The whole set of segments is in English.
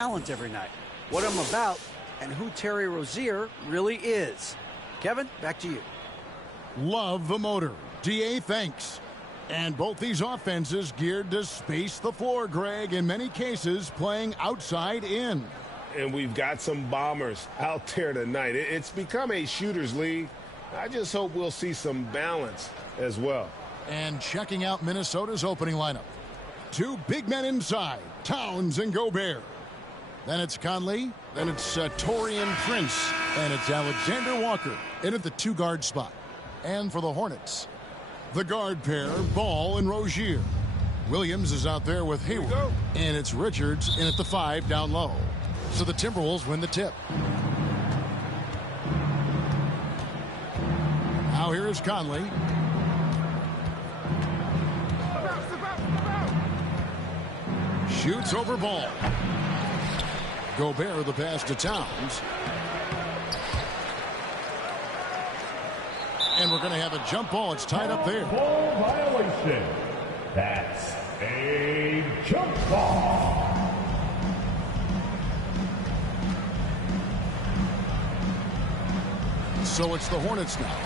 talent every night, what I'm about, and who Terry Rozier really is. Kevin, back to you. Love the motor. DA, thanks. And both these offenses geared to space the floor, Greg, in many cases playing outside in. And we've got some bombers out there tonight. It's become a shooter's league. I just hope we'll see some balance as well. And checking out Minnesota's opening lineup. Two big men inside, Towns and Gobert. Then it's Conley, then it's Taurean Prince, and it's Alexander Walker in at the two-guard spot. And for the Hornets, the guard pair, Ball and Rozier. Williams is out there with Hayward, and it's Richards in at the 5 down low. So the Timberwolves win the tip. Now here is Conley. Shoots over Ball. Gobert the pass to Towns. And we're going to have a jump ball. It's tied up there. Ball violation. That's a jump ball. So it's the Hornets now.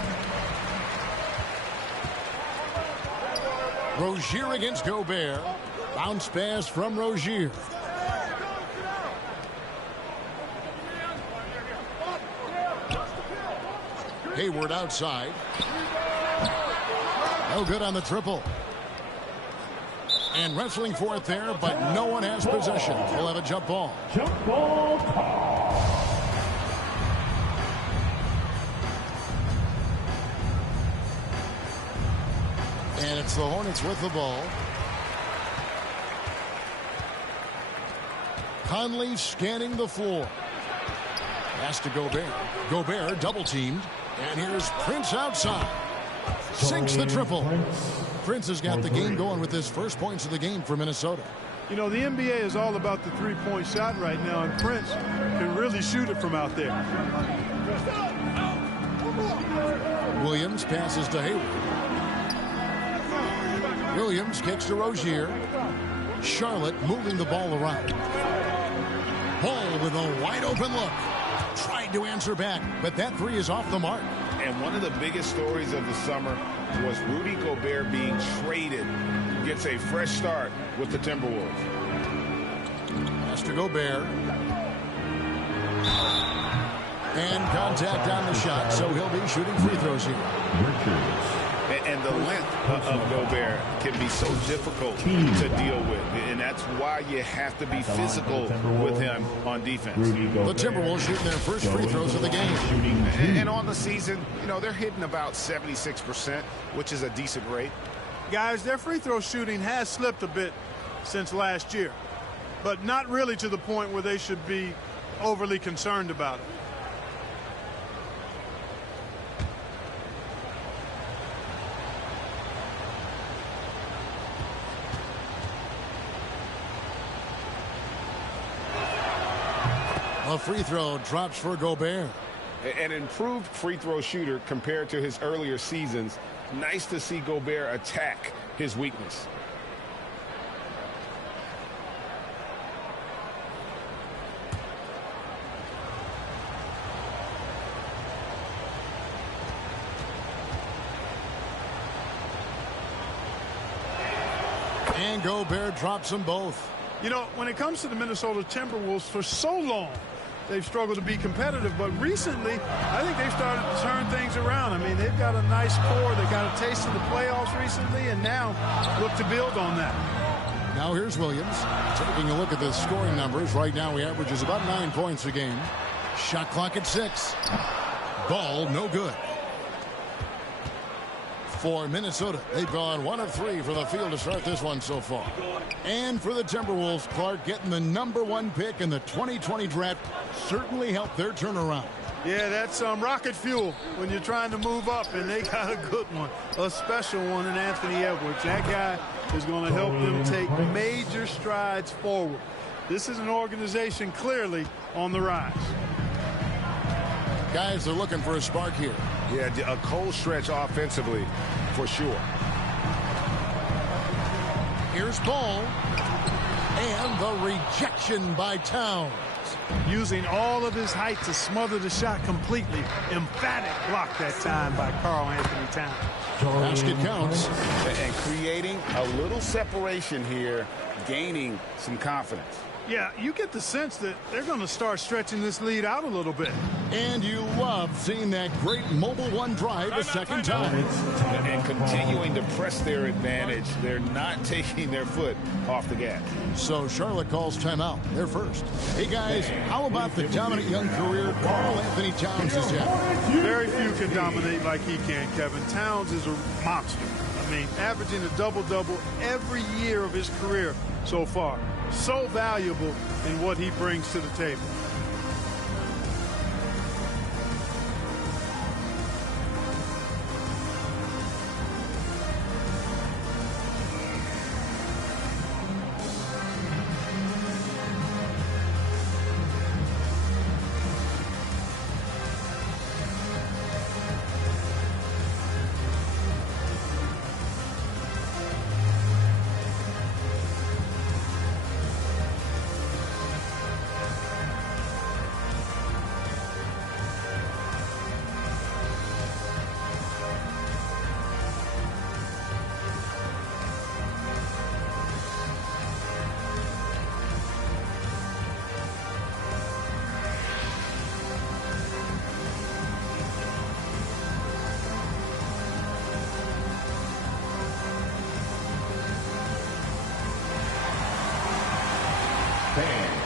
Rozier against Gobert. Bounce pass from Rozier. Hayward outside. No good on the triple. And wrestling for it there, but no one has possession. We'll have a jump ball. Jump ball call. And it's the Hornets with the ball. Conley scanning the floor. Pass to Gobert. Gobert double teamed. And here's Prince outside. Sinks the triple. Prince has got the game going with his first points of the game for Minnesota. You know, the NBA is all about the three-point shot right now, and Prince can really shoot it from out there. Williams passes to Hayward. Williams kicks to Rozier. Charlotte moving the ball around. Ball with a wide open look. Tried to answer back, but that three is off the mark. And one of the biggest stories of the summer was Rudy Gobert being traded. Gets a fresh start with the Timberwolves. Pass to Gobert. And contact on the shot, so he'll be shooting free throws here. And the length of Gobert can be so difficult to deal with. And that's why you have to be physical with him on defense. The Timberwolves shooting their first free throws of the game. And on the season, you know, they're hitting about 76%, which is a decent rate. Guys, their free throw shooting has slipped a bit since last year, but not really to the point where they should be overly concerned about it. A free throw drops for Gobert. An improved free throw shooter compared to his earlier seasons. Nice to see Gobert attack his weakness. And Gobert drops them both. You know, when it comes to the Minnesota Timberwolves, for so long, they've struggled to be competitive. But recently, I think they've started to turn things around. I mean, they've got a nice core. They got a taste of the playoffs recently, and now look to build on that. Now here's Williams. Taking a look at the scoring numbers. Right now, he averages about 9 points a game. Shot clock at 6. Ball, no good. For Minnesota, they've gone 1 of 3 for the field to start this one so far. And for the Timberwolves, Clark getting the #1 pick in the 2020 draft certainly helped their turnaround. Yeah, that's rocket fuel when you're trying to move up, and they got a good one, a special one in Anthony Edwards. That guy is going to help them take major strides forward. This is an organization clearly on the rise. Guys, they're looking for a spark here. Yeah, a cold stretch offensively, for sure. Here's Ball. And the rejection by Towns. Using all of his height to smother the shot completely. Emphatic block that time by Karl Anthony Towns. Basket counts. And creating a little separation here, gaining some confidence. Yeah, you get the sense that they're going to start stretching this lead out a little bit. And you love seeing that great mobile one drive a second time. And continuing to press their advantage. They're not taking their foot off the gas. So Charlotte calls timeout. They're first. Hey, guys, how about the dominant young career Karl Anthony Towns has had? Very few can dominate like he can, Kevin. Towns is a monster. I mean, averaging a double-double every year of his career so far. So valuable in what he brings to the table.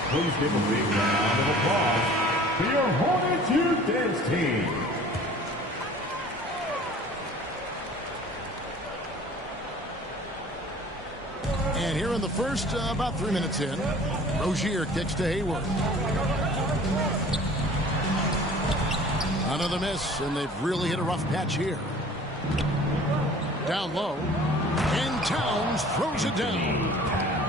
Please give a big round of applause for your Hornets Youth Dance Team. And here in the first, about 3 minutes in, Rozier kicks to Hayward. Another miss, and they've really hit a rough patch here. Down low, and Towns throws it down.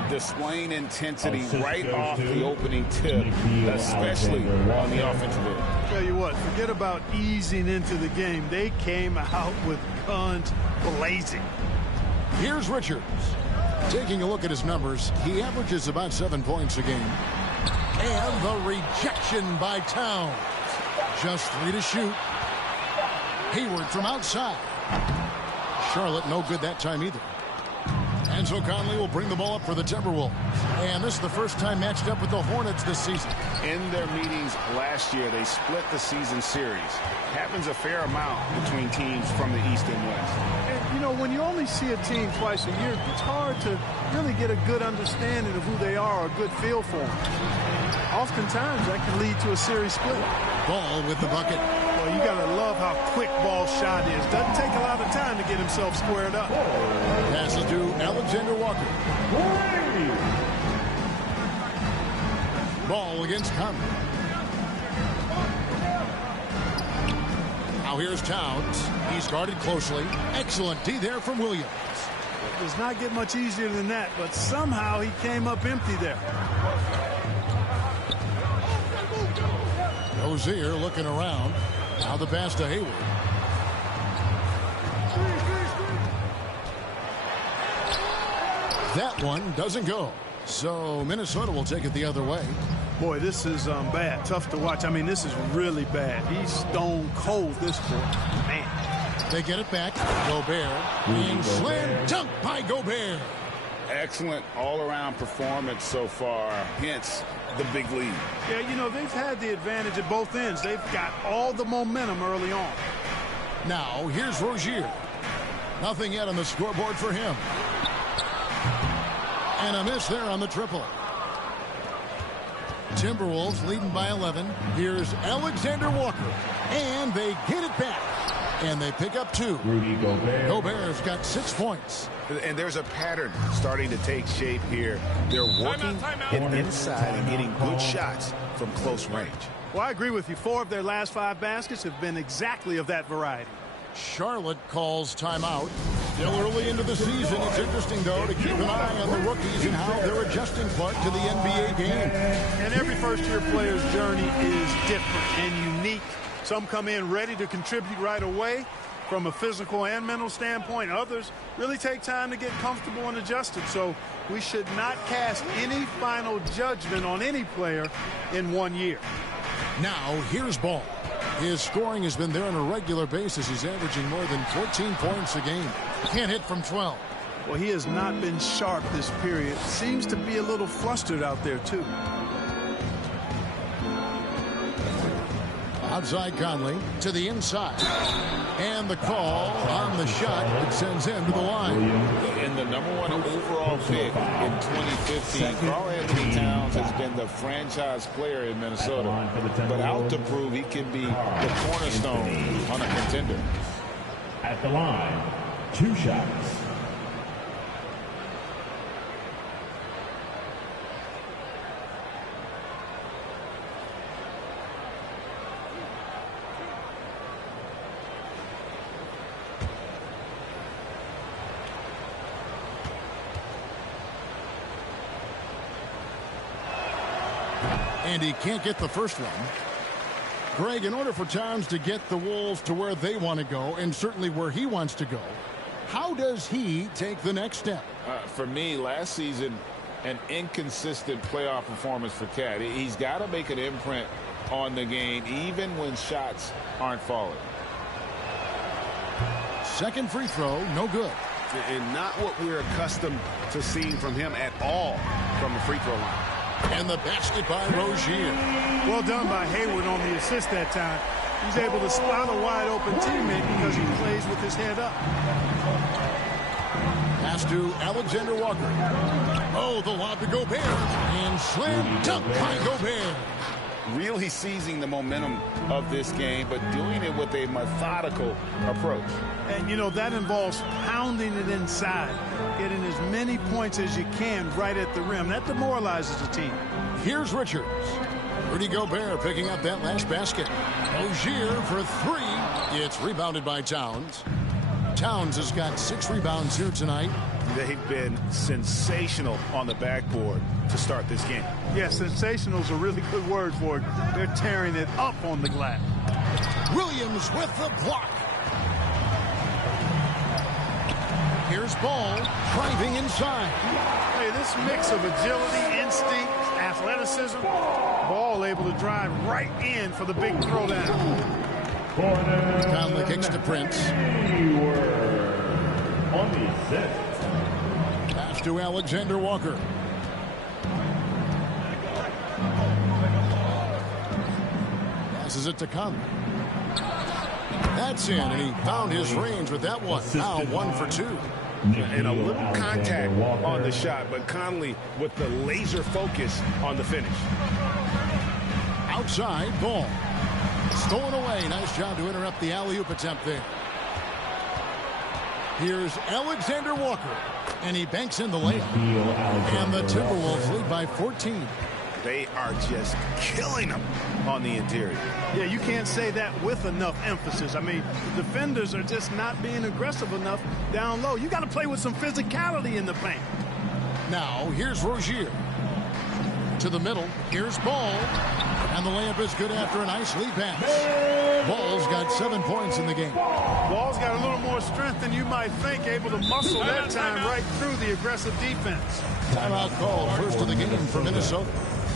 Displaying intensity right off the opening tip, especially on the offensive end. Tell you what, forget about easing into the game. They came out with guns blazing. Here's Richards. Taking a look at his numbers, he averages about 7 points a game. And the rejection by Towns. Just 3 to shoot. Hayward from outside. Charlotte no good that time either. And so Conley will bring the ball up for the Timberwolves. And this is the first time matched up with the Hornets this season. In their meetings last year, they split the season series. Happens a fair amount between teams from the East and West. And, you know, when you only see a team twice a year, it's hard to really get a good understanding of who they are, or a good feel for them. Oftentimes, that can lead to a series split. Ball with the bucket. Well, you got to love how quick Ball's shot is. Doesn't take a lot of time to get himself squared up. Passes to Alexander Walker. Ball against Conley. Now here's Towns. He's guarded closely. Excellent D there from Williams. It does not get much easier than that, but somehow he came up empty there. Rozier looking around. Now the pass to Hayward. That one doesn't go. So Minnesota will take it the other way. Boy, this is bad. Tough to watch. I mean, this is really bad. He's stone cold this quarter. Man. They get it back. Gobert. And slam dunk by Gobert. Excellent all-around performance so far. Hence the big lead. Yeah, you know, they've had the advantage at both ends. They've got all the momentum early on. Now, here's Rozier. Nothing yet on the scoreboard for him. And a miss there on the triple. Timberwolves leading by 11. Here's Alexander Walker. And they get it back. And they pick up 2. Rudy Gobert. Gobert's got 6 points. And there's a pattern starting to take shape here. They're working inside and getting good shots from close range. Well, I agree with you. 4 of their last 5 baskets have been exactly of that variety. Charlotte calls timeout. Still early into the season. It's interesting, though, to keep an eye on the rookies and how they're adjusting Clark to the NBA game. And every first-year player's journey is different and unique. Some come in ready to contribute right away. from a physical and mental standpoint. Others really take time to get comfortable and adjusted. So we should not cast any final judgment on any player in 1 year. Now, here's Ball. His scoring has been there on a regular basis. He's averaging more than 14 points a game. Can't hit from 12. Well, he has not been sharp this period. Seems to be a little flustered out there, too. Outside Conley to the inside. And the call on the shot. It sends him to the line. And the #1 overall pick in 2015, Karl Anthony Towns has been the franchise player in Minnesota. But out to prove he can be the cornerstone on a contender. At the line, 2 shots. And he can't get the first one. Greg, in order for Towns to get the Wolves to where they want to go, and certainly where he wants to go, how does he take the next step? For me, last season, an inconsistent playoff performance for Cat. He's got to make an imprint on the game, even when shots aren't falling. Second free throw, no good. And not what we're accustomed to seeing from him at all from the free throw line. And the basket by Rozier. Well done by Hayward on the assist that time. He's able to spot a wide open teammate because he plays with his head up. Pass to Alexander Walker. Oh, the lob to Gobert. And slam dunk by Gobert. Really seizing the momentum of this game, but doing it with a methodical approach. And, you know, that involves pounding it inside, getting as many points as you can right at the rim. That demoralizes the team. Here's Richards. Rudy Gobert picking up that last basket. Rozier for 3. It's rebounded by Towns. Towns has got 6 rebounds here tonight. They've been sensational on the backboard to start this game. Yeah, sensational is a really good word for it. They're tearing it up on the glass. Williams with the block. Here's Ball driving inside. Hey, this mix of agility, instinct, athleticism, Ball able to drive right in for the big throwdown. Conley kicks to Prince. On the assist. Pass to Alexander Walker. Passes it to Conley. That's in, and he found his range with that one. Now 1 for 2. And a little contact on the shot, but Conley with the laser focus on the finish. Outside, Ball. Stolen away. Nice job to interrupt the alley-oop attempt there. Here's Alexander Walker, and he banks in the layup. And the Timberwolves lead by 14. They are just killing them on the interior. Yeah, you can't say that with enough emphasis. I mean, the defenders are just not being aggressive enough down low. You got to play with some physicality in the paint. Now, here's Rozier. To the middle. Here's Ball. And the layup is good after a nice lead pass. Ball's got 7 points in the game. Ball's got a little more strength than you might think, able to muscle that time right through the aggressive defense. Timeout called, first of the game for Minnesota.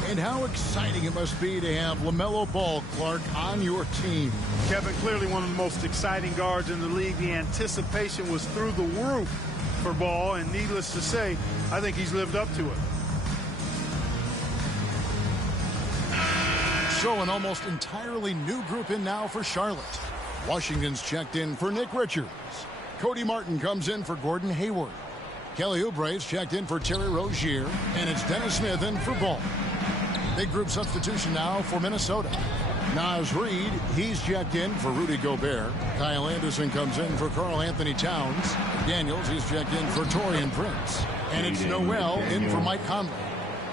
And how exciting it must be to have LaMelo Ball, Clark, on your team. Kevin, clearly one of the most exciting guards in the league. The anticipation was through the roof for Ball, and needless to say, I think he's lived up to it. So an almost entirely new group in now for Charlotte. Washington's checked in for Nick Richards. Cody Martin comes in for Gordon Hayward. Kelly Oubre's checked in for Terry Rozier. And it's Dennis Smith in for Ball. Big group substitution now for Minnesota. Naz Reid, he's checked in for Rudy Gobert. Kyle Anderson comes in for Karl Anthony Towns. Daniels, he's checked in for Taurean Prince. And it's Noel in for Mike Conley.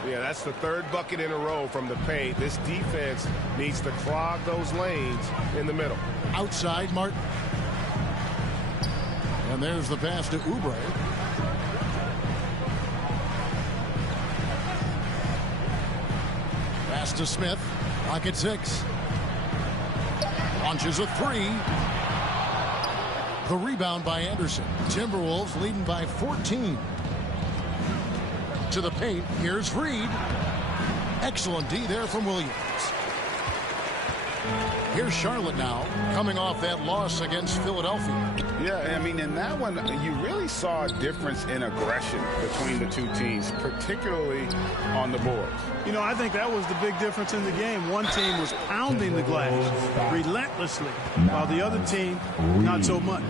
Yeah, that's the 3rd bucket in a row from the paint. This defense needs to clog those lanes in the middle. Outside Martin. And there's the pass to Oubre. Pass to Smith. Pocket 6. Launches a 3. The rebound by Anderson. Timberwolves leading by 14. To the paint. Here's Reed. Excellent D there from Williams. Here's Charlotte now, coming off that loss against Philadelphia. Yeah, I mean, in that one, you really saw a difference in aggression between the two teams, particularly on the boards. You know, I think that was the big difference in the game. One team was pounding the glass relentlessly, while the other team, not so much.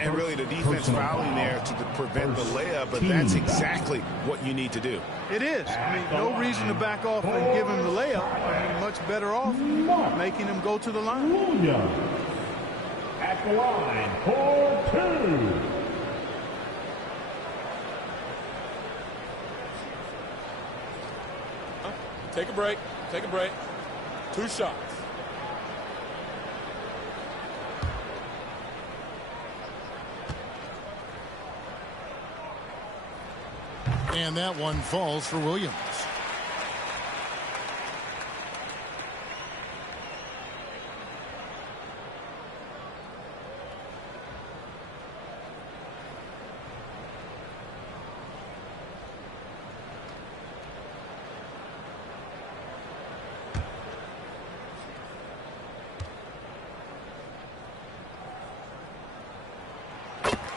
And really the defense fouling there to prevent the layup, but that's exactly what you need to do. It is. I mean, no reason to back off and give him the layup. I mean, much better off making him go to the line. Williams at the line for 2. Take a break. Take a break. 2 shots. And that one falls for Williams.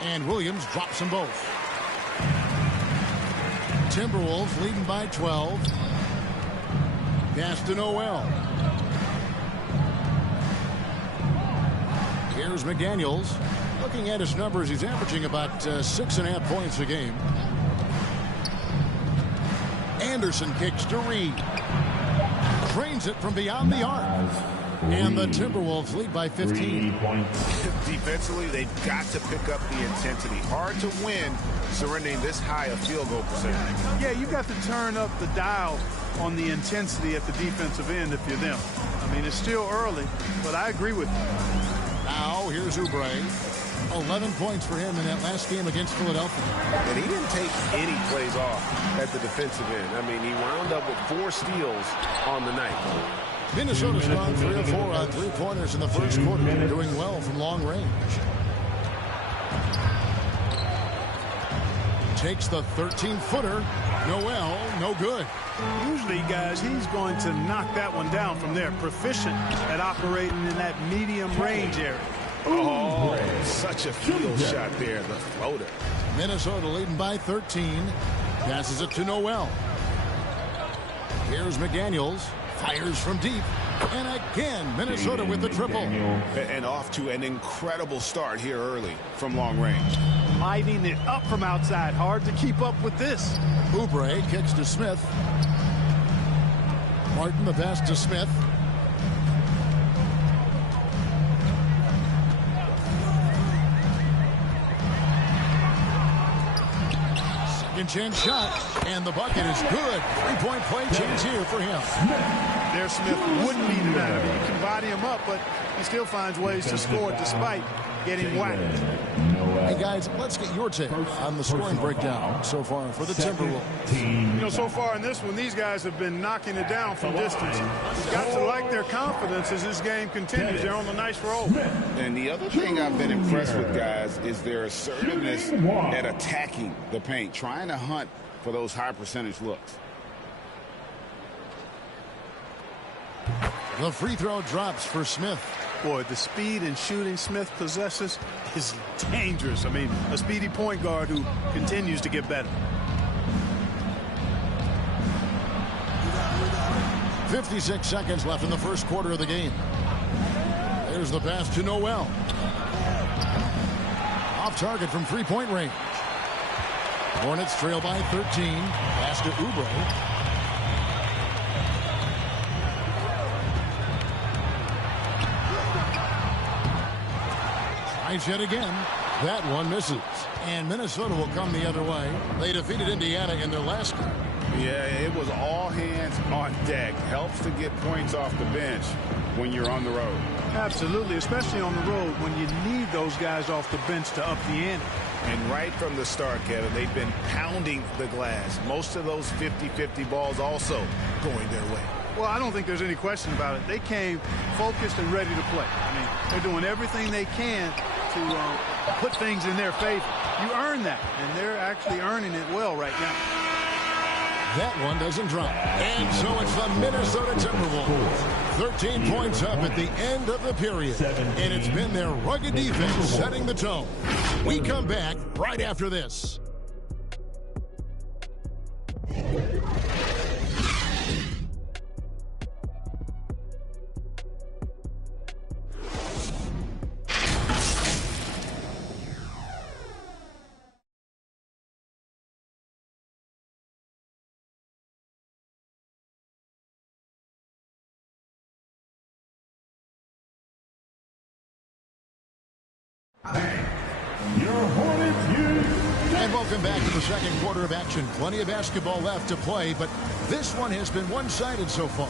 And Williams drops them both. Timberwolves leading by 12. Pass to Noel. Here's McDaniels. Looking at his numbers, he's averaging about 6.5 points a game. Anderson kicks to Reed. Drains it from beyond the arc. And the Timberwolves lead by 15. Defensively, they've got to pick up the intensity. Hard to win surrendering this high a field goal percentage. Yeah, you got to turn up the dial on the intensity at the defensive end if you're them. I mean, it's still early, but I agree with you. Now, here's Oubre. 11 points for him in that last game against Philadelphia. And he didn't take any plays off at the defensive end. I mean, he wound up with 4 steals on the night. Minnesota's gone 3 of 4 on 3-pointers in the first quarter, doing well from long range. Takes the 13-footer. Noel, no good. Usually, guys, he's going to knock that one down from there. Proficient at operating in that medium range area. Oh, such a field shot there, the floater. Minnesota leading by 13. Passes it to Noel. Here's McDaniels. Fires from deep. And again, Minnesota with the triple. And off to an incredible start here early from long range. Lighting it up from outside. Hard to keep up with this. Oubre kicks to Smith. Martin the pass to Smith. Second chance shot, and the bucket is good. 3-point play change here for him. There, Smith wouldn't be tonight. I mean, you can body him up, but he still finds ways to score despite getting whacked. Hey, guys, let's get your take on the scoring breakdown so far for the Timberwolves. You know, so far in this one, these guys have been knocking it down from distance. You've got to like their confidence as this game continues. They're on a nice roll. And the other thing I've been impressed with, guys, is their assertiveness at attacking the paint, trying to hunt for those high percentage looks. The free throw drops for Smith. Boy, the speed and shooting Smith possesses is dangerous. I mean, a speedy point guard who continues to get better. 56 seconds left in the first quarter of the game. There's the pass to Noel. Off target from 3-point range. Hornets trail by 13. Pass to Oubre. Yet again. That one misses. And Minnesota will come the other way. They defeated Indiana in their last game. Yeah, it was all hands on deck. Helps to get points off the bench when you're on the road. Absolutely, especially on the road when you need those guys off the bench to up the ante. And right from the start, Kevin, they've been pounding the glass. Most of those 50-50 balls also going their way. Well, I don't think there's any question about it. They came focused and ready to play. I mean, they're doing everything they can to put things in their favor. You earn that, and they're actually earning it well right now. That one doesn't drop. And so it's the Minnesota Timberwolves. 13 points up at the end of the period. And it's been their rugged defense setting the tone. We come back right after this. Your Hornets use. And welcome back to the second quarter of action. Plenty of basketball left to play, but this one has been one-sided so far.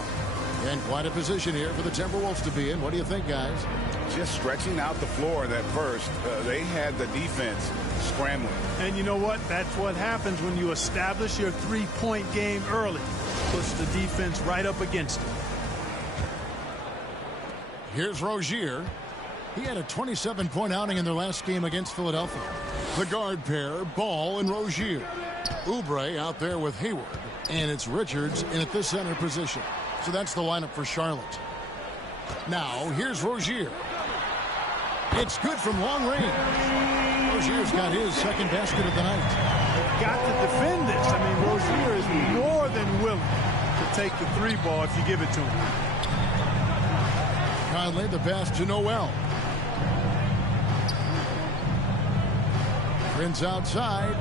And quite a position here for the Timberwolves to be in. What do you think, guys? Just stretching out the floor that first. They had the defense scrambling. And you know what? That's what happens when you establish your three-point game early. Puts the defense right up against it. Here's Rozier. He had a 27-point outing in their last game against Philadelphia. The guard pair, Ball and Rozier. Oubre out there with Hayward. And it's Richards in at the center position. So that's the lineup for Charlotte. Now, here's Rozier. It's good from long range. Rozier's got his second basket of the night. They've got to defend this. I mean, Rozier is more than willing to take the three ball if you give it to him. Conley, the pass to Noel. Prince outside.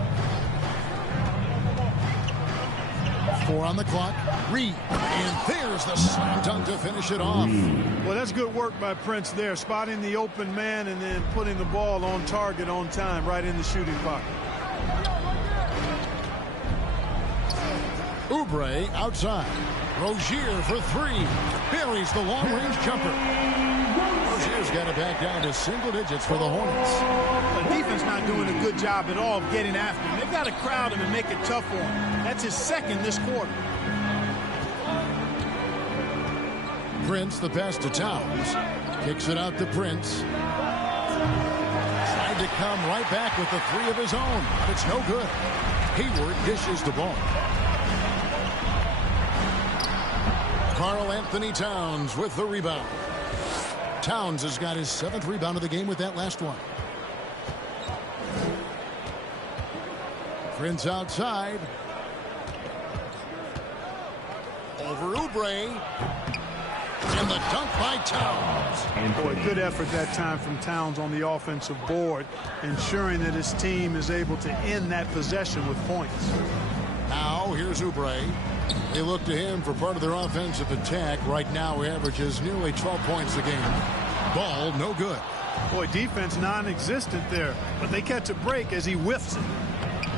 4 on the clock. Reed. And there's the slam dunk to finish it off. Well, that's good work by Prince there. Spotting the open man and then putting the ball on target on time right in the shooting pocket. Oubre outside. Rozier for 3. Buries the long-range jumper. Rozier's got it back down to single digits for the Hornets. The defense not doing a good job at all of getting after him. They've got to crowd him and make it tough for him. That's his second this quarter. Prince, the pass to Towns. Kicks it out to Prince. Tried to come right back with the 3 of his own, but it's no good. Hayward dishes the ball. Karl Anthony Towns with the rebound. Towns has got his 7th rebound of the game with that last one. Prince outside. Over Oubre. And the dunk by Towns. Boy, good effort that time from Towns on the offensive board, ensuring that his team is able to end that possession with points. Now, here's Oubre. They look to him for part of their offensive attack. Right now, he averages nearly 12 points a game. Ball, no good. Boy, defense non-existent there, but they catch a break as he whiffs it.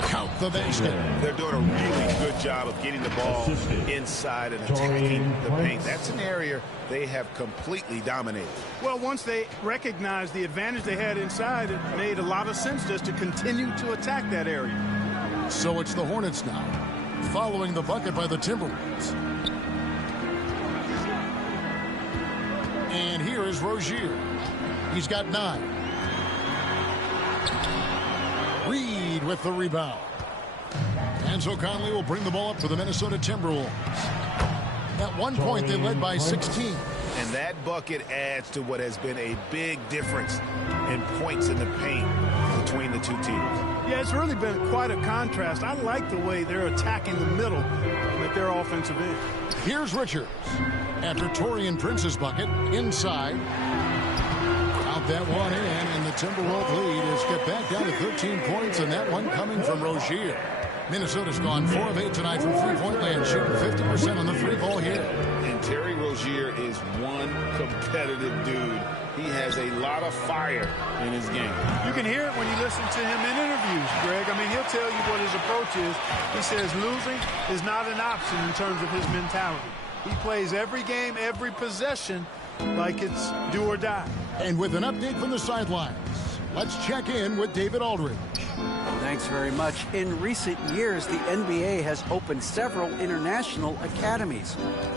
Count the basket. They're doing a really good job of getting the ball inside and attacking the paint. That's an area they have completely dominated. Well, once they recognized the advantage they had inside, it made a lot of sense just to continue to attack that area. So it's the Hornets now, following the bucket by the Timberwolves. And here is Rozier. He's got 9. Reed with the rebound. And so Conley will bring the ball up for the Minnesota Timberwolves. At one point, they led by 16. And that bucket adds to what has been a big difference in points in the paint between the two teams. Yeah, it's really been quite a contrast. I like the way they're attacking the middle at their offensive end. Here's Richards. After Taurean Prince's bucket, inside. Out that one in, and the Timberwolves lead is get back down to 13 points, and that one coming from Rozier. Minnesota's gone 4 of 8 tonight from three-point land, shooting 50% on the 3-ball here. And Terry Rozier is one competitive dude. He has a lot of fire in his game. You can hear it when you listen to him in interviews, Greg. I mean, he'll tell you what his approach is. He says losing is not an option in terms of his mentality. He plays every game, every possession like it's do or die. And with an update from the sidelines, let's check in with David Aldridge. Thank Thanks very much. In recent years, the NBA has opened several international academies.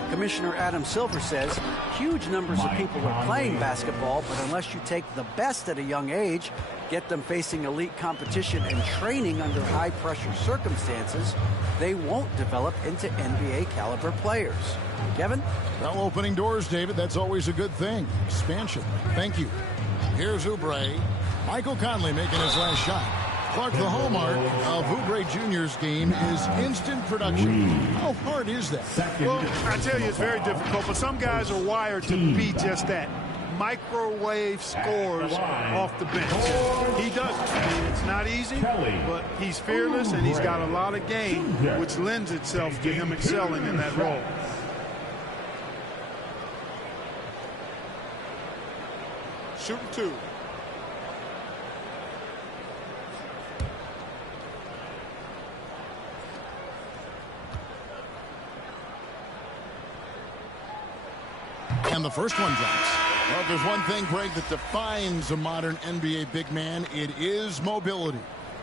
Commissioner Adam Silver says huge numbers of people are playing basketball, but unless you take the best at a young age, get them facing elite competition and training under high-pressure circumstances, they won't develop into NBA-caliber players. Kevin? Well, opening doors, David, that's always a good thing. Expansion. Thank you. Here's Oubre. Michael Conley making his last shot. Clark, the hallmark of Oubre Jr.'s game is instant production. How hard is that? Well, I tell you, it's very difficult, but some guys are wired to be just that. Microwave scores off the bench. He does it. I mean, it's not easy, but he's fearless, and he's got a lot of game, which lends itself to him excelling in that role. Shooting 2. And the first one drops. Well, if there's one thing, Greg, that defines a modern NBA big man, it is mobility.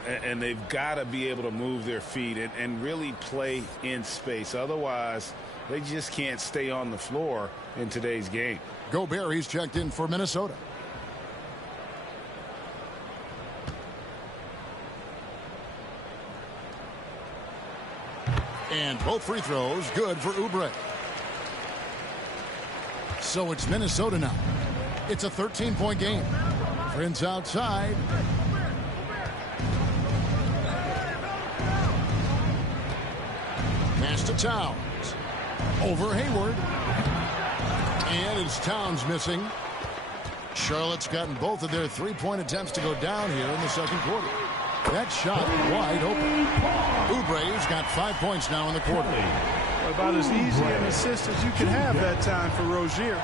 And they've got to be able to move their feet and really play in space. Otherwise, they just can't stay on the floor in today's game. Gobert, he's checked in for Minnesota. And both free throws good for Oubre. So it's Minnesota now. It's a 13-point game. Prince outside. Pass to Towns. Over Hayward. And it's Towns missing. Charlotte's gotten both of their three-point attempts to go down here in the second quarter. That shot wide open. Oubre's got 5 points now in the quarter. About as easy an assist as you can have that time for Rozier.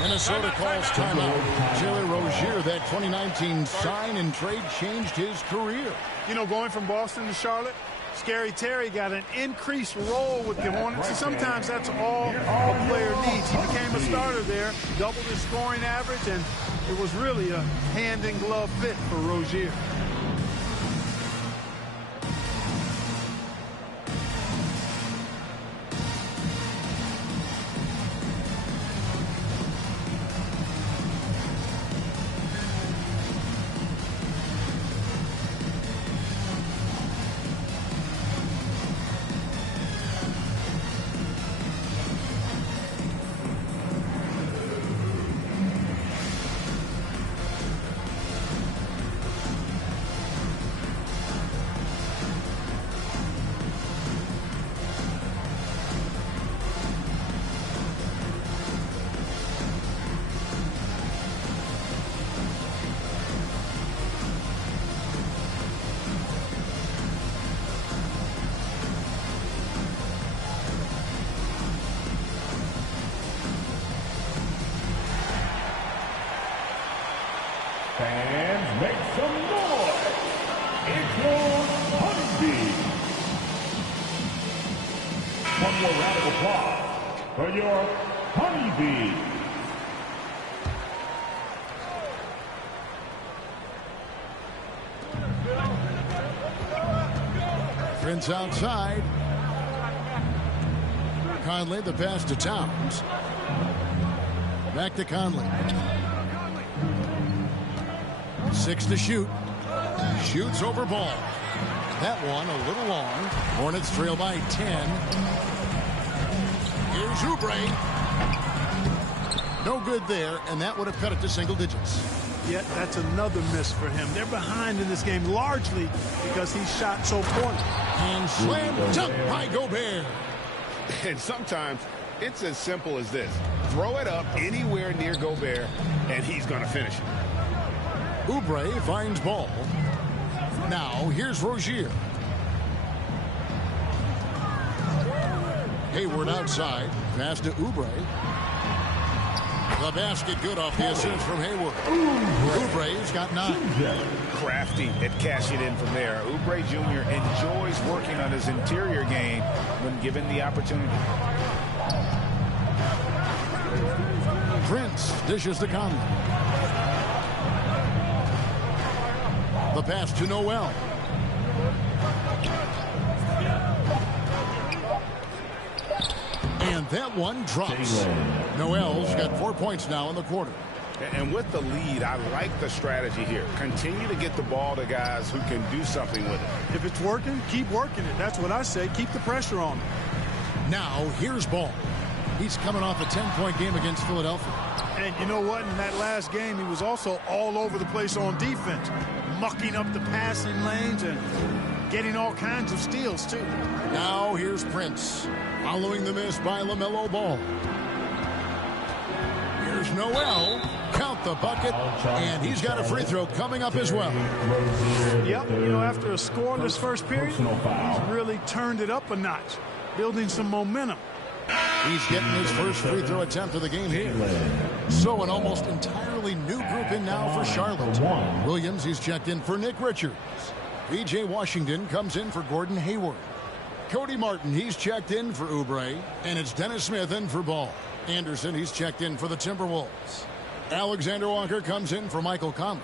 Minnesota calls timeout. Jerry Rozier, that 2019 sign and trade, changed his career. You know, going from Boston to Charlotte, Scary Terry got an increased role with the Hornets, and sometimes that's all a player needs. He became a starter there, doubled his scoring average, and it was really a hand-in-glove fit for Rozier. Fans, make some noise. It's your Honeybee. One more round of applause for your Honeybee. Prince outside. Conley, the pass to Towns. Back to Conley. 6 to shoot. Shoots over Ball. That one a little long. Hornets trail by 10. Here's Oubre. No good there, and that would have cut it to single digits. Yet that's another miss for him. They're behind in this game largely because he shot so poorly. And slam dunk by Gobert. And sometimes it's as simple as this. Throw it up anywhere near Gobert, and he's going to finish it. Oubre finds Ball. Now here's Rozier. Hayward outside. Pass to Oubre. The basket good off the assist from Hayward. Oubre's got 9. Crafty at cashing in from there. Oubre Jr. enjoys working on his interior game when given the opportunity. Prince dishes to Conley. The pass to Noel. And that one drops. Noel's got 4 points now in the quarter. And with the lead, I like the strategy here. Continue to get the ball to guys who can do something with it. If it's working, keep working it. That's what I say. Keep the pressure on him. Now, here's Ball. He's coming off a 10-point game against Philadelphia. And you know what? In that last game, he was also all over the place on defense, mucking up the passing lanes and getting all kinds of steals, too. Now, here's Prince, following the miss by LaMelo Ball. Here's Noel. Count the bucket, and he's got a free throw coming up as well. Yep, you know, after a scoreless first period, he's really turned it up a notch, building some momentum. He's getting his first free throw attempt of the game here. So an almost entirely new group in now for Charlotte. Williams, he's checked in for Nick Richards. P.J. Washington comes in for Gordon Hayward. Cody Martin, he's checked in for Oubre. And it's Dennis Smith in for Ball. Anderson, he's checked in for the Timberwolves. Alexander Walker comes in for Michael Conley.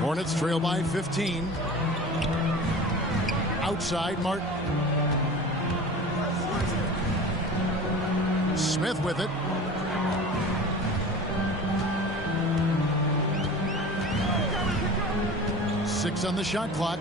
Hornets trail by 15. Outside, Martin. Smith with it. Six on the shot clock.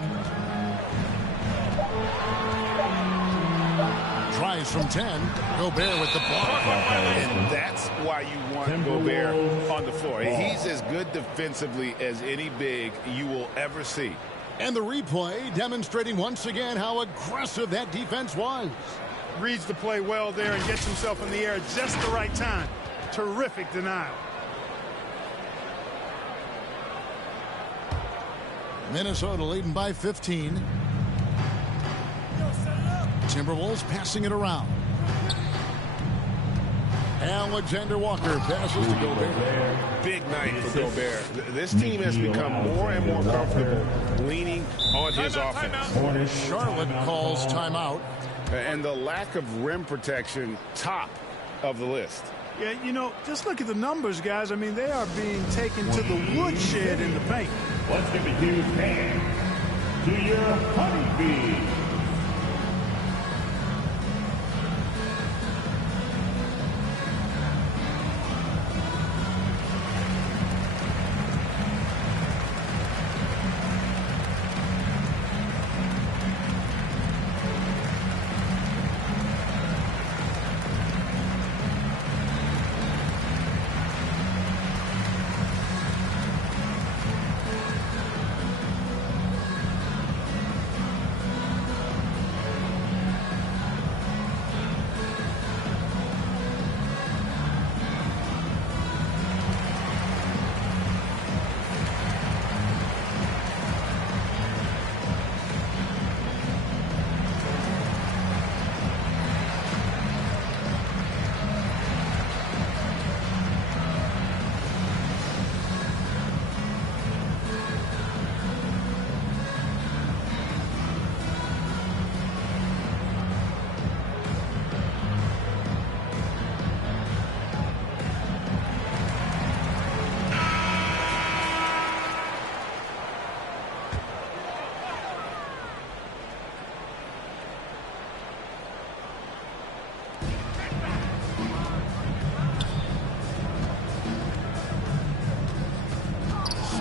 Tries from 10. Gobert with the block. And that's why you want Gobert on the floor. He's as good defensively as any big you will ever see. And the replay demonstrating once again how aggressive that defense was. Reads the play well there and gets himself in the air at just the right time. Terrific denial. Minnesota leading by 15. Timberwolves passing it around. Alexander Walker passes to Gobert. Big night for Gobert. This team has become more and more comfortable leaning on his offense. Charlotte calls timeout. And the lack of rim protection, top of the list. Yeah, you know, just look at the numbers, guys. I mean, they are being taken to the woodshed in the paint. Let's give a huge hand to your honeybee.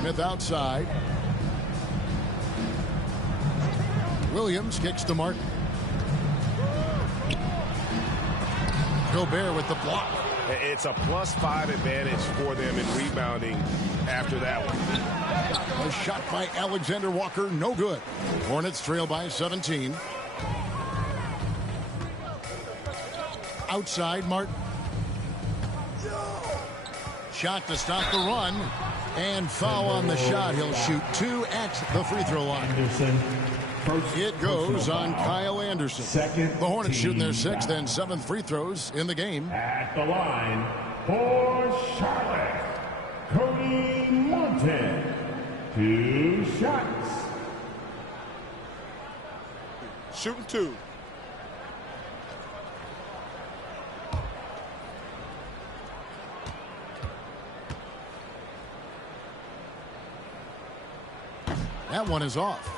Smith outside. Williams kicks to Martin. Gobert with the block. It's a +5 advantage for them in rebounding after that one. A shot by Alexander Walker, no good. Hornets trail by 17. Outside, Martin. Shot to stop the run. And foul on the shot. He'll shoot 2 at the free throw line. It goes on Kyle Anderson. The Hornets shooting their 6th and 7th free throws in the game. At the line for Charlotte, Cody Martin. 2 shots. shooting 2. That one is off.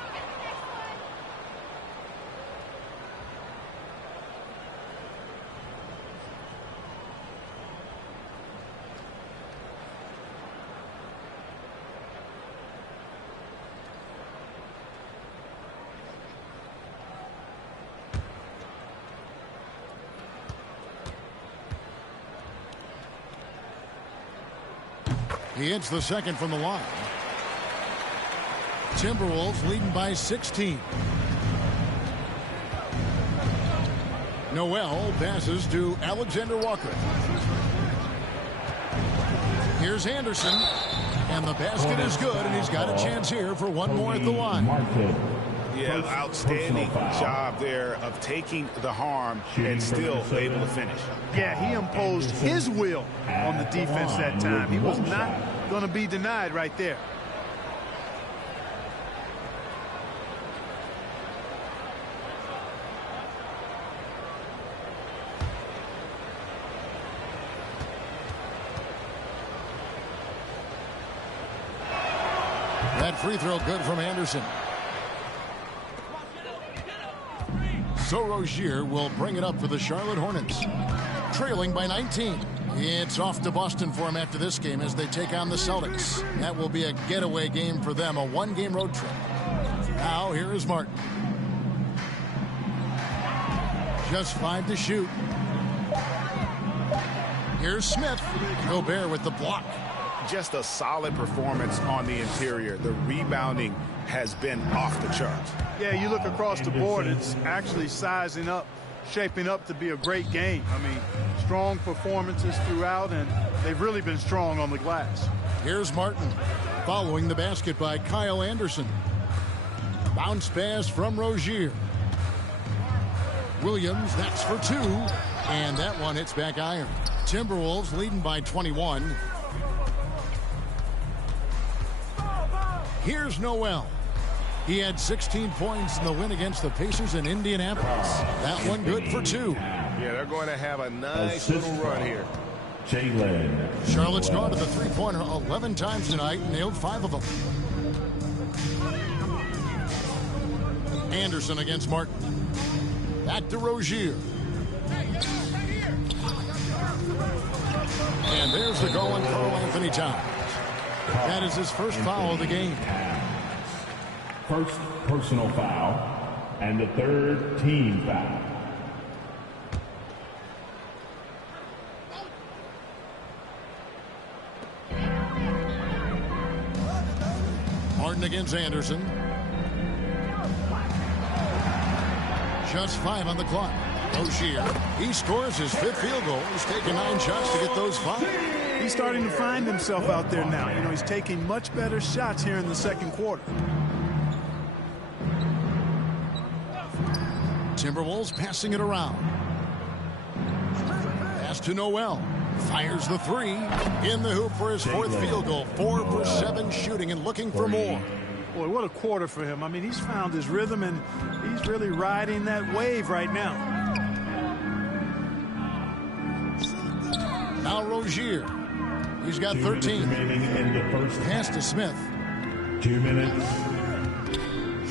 He hits the second from the line. Timberwolves leading by 16. Noel passes to Alexander Walker. Here's Anderson. And the basket is good, and he's got a chance here for one more at the line. Yeah, outstanding job there of taking the harm and still able to finish. Yeah, he imposed his will on the defense that time. He was not going to be denied right there. That free throw good from Anderson. So Rozier will bring it up for the Charlotte Hornets. Trailing by 19. It's off to Boston for him after this game as they take on the Celtics. That will be a getaway game for them, a one-game road trip. Now here is Martin. Just 5 to shoot. Here's Smith. Gobert with the block. Just a solid performance on the interior. The rebounding has been off the charts. Yeah, you look across the board, it's actually sizing up, shaping up to be a great game. I mean, strong performances throughout, and they've really been strong on the glass. Here's Martin, following the basket by Kyle Anderson. Bounce pass from Rozier. Williams, that's for 2, and that one hits back iron. Timberwolves leading by 21. Here's Noel. He had 16 points in the win against the Pacers in Indianapolis. That one good for 2. Yeah, they're going to have a nice little run here. Charlotte's gone to the three-pointer 11 times tonight and nailed 5 of them. Anderson against Martin. Back to Rozier. And there's the goal on Karl-Anthony Towns. That is his first foul of the game. First personal foul and the third team foul. Martin against Anderson. Just 5 on the clock. Rozier. He scores his 5th field goal. He's taken 9 shots to get those 5. He's starting to find himself out there now. You know, he's taking much better shots here in the second quarter. Timberwolves passing it around. Pass to Noel. Fires the 3. In the hoop for his 4th field goal. 4 for 7 shooting and looking for more. Boy, what a quarter for him. I mean, he's found his rhythm, and he's really riding that wave right now. Now Rozier. He's got 13. Pass to Smith. 2 minutes.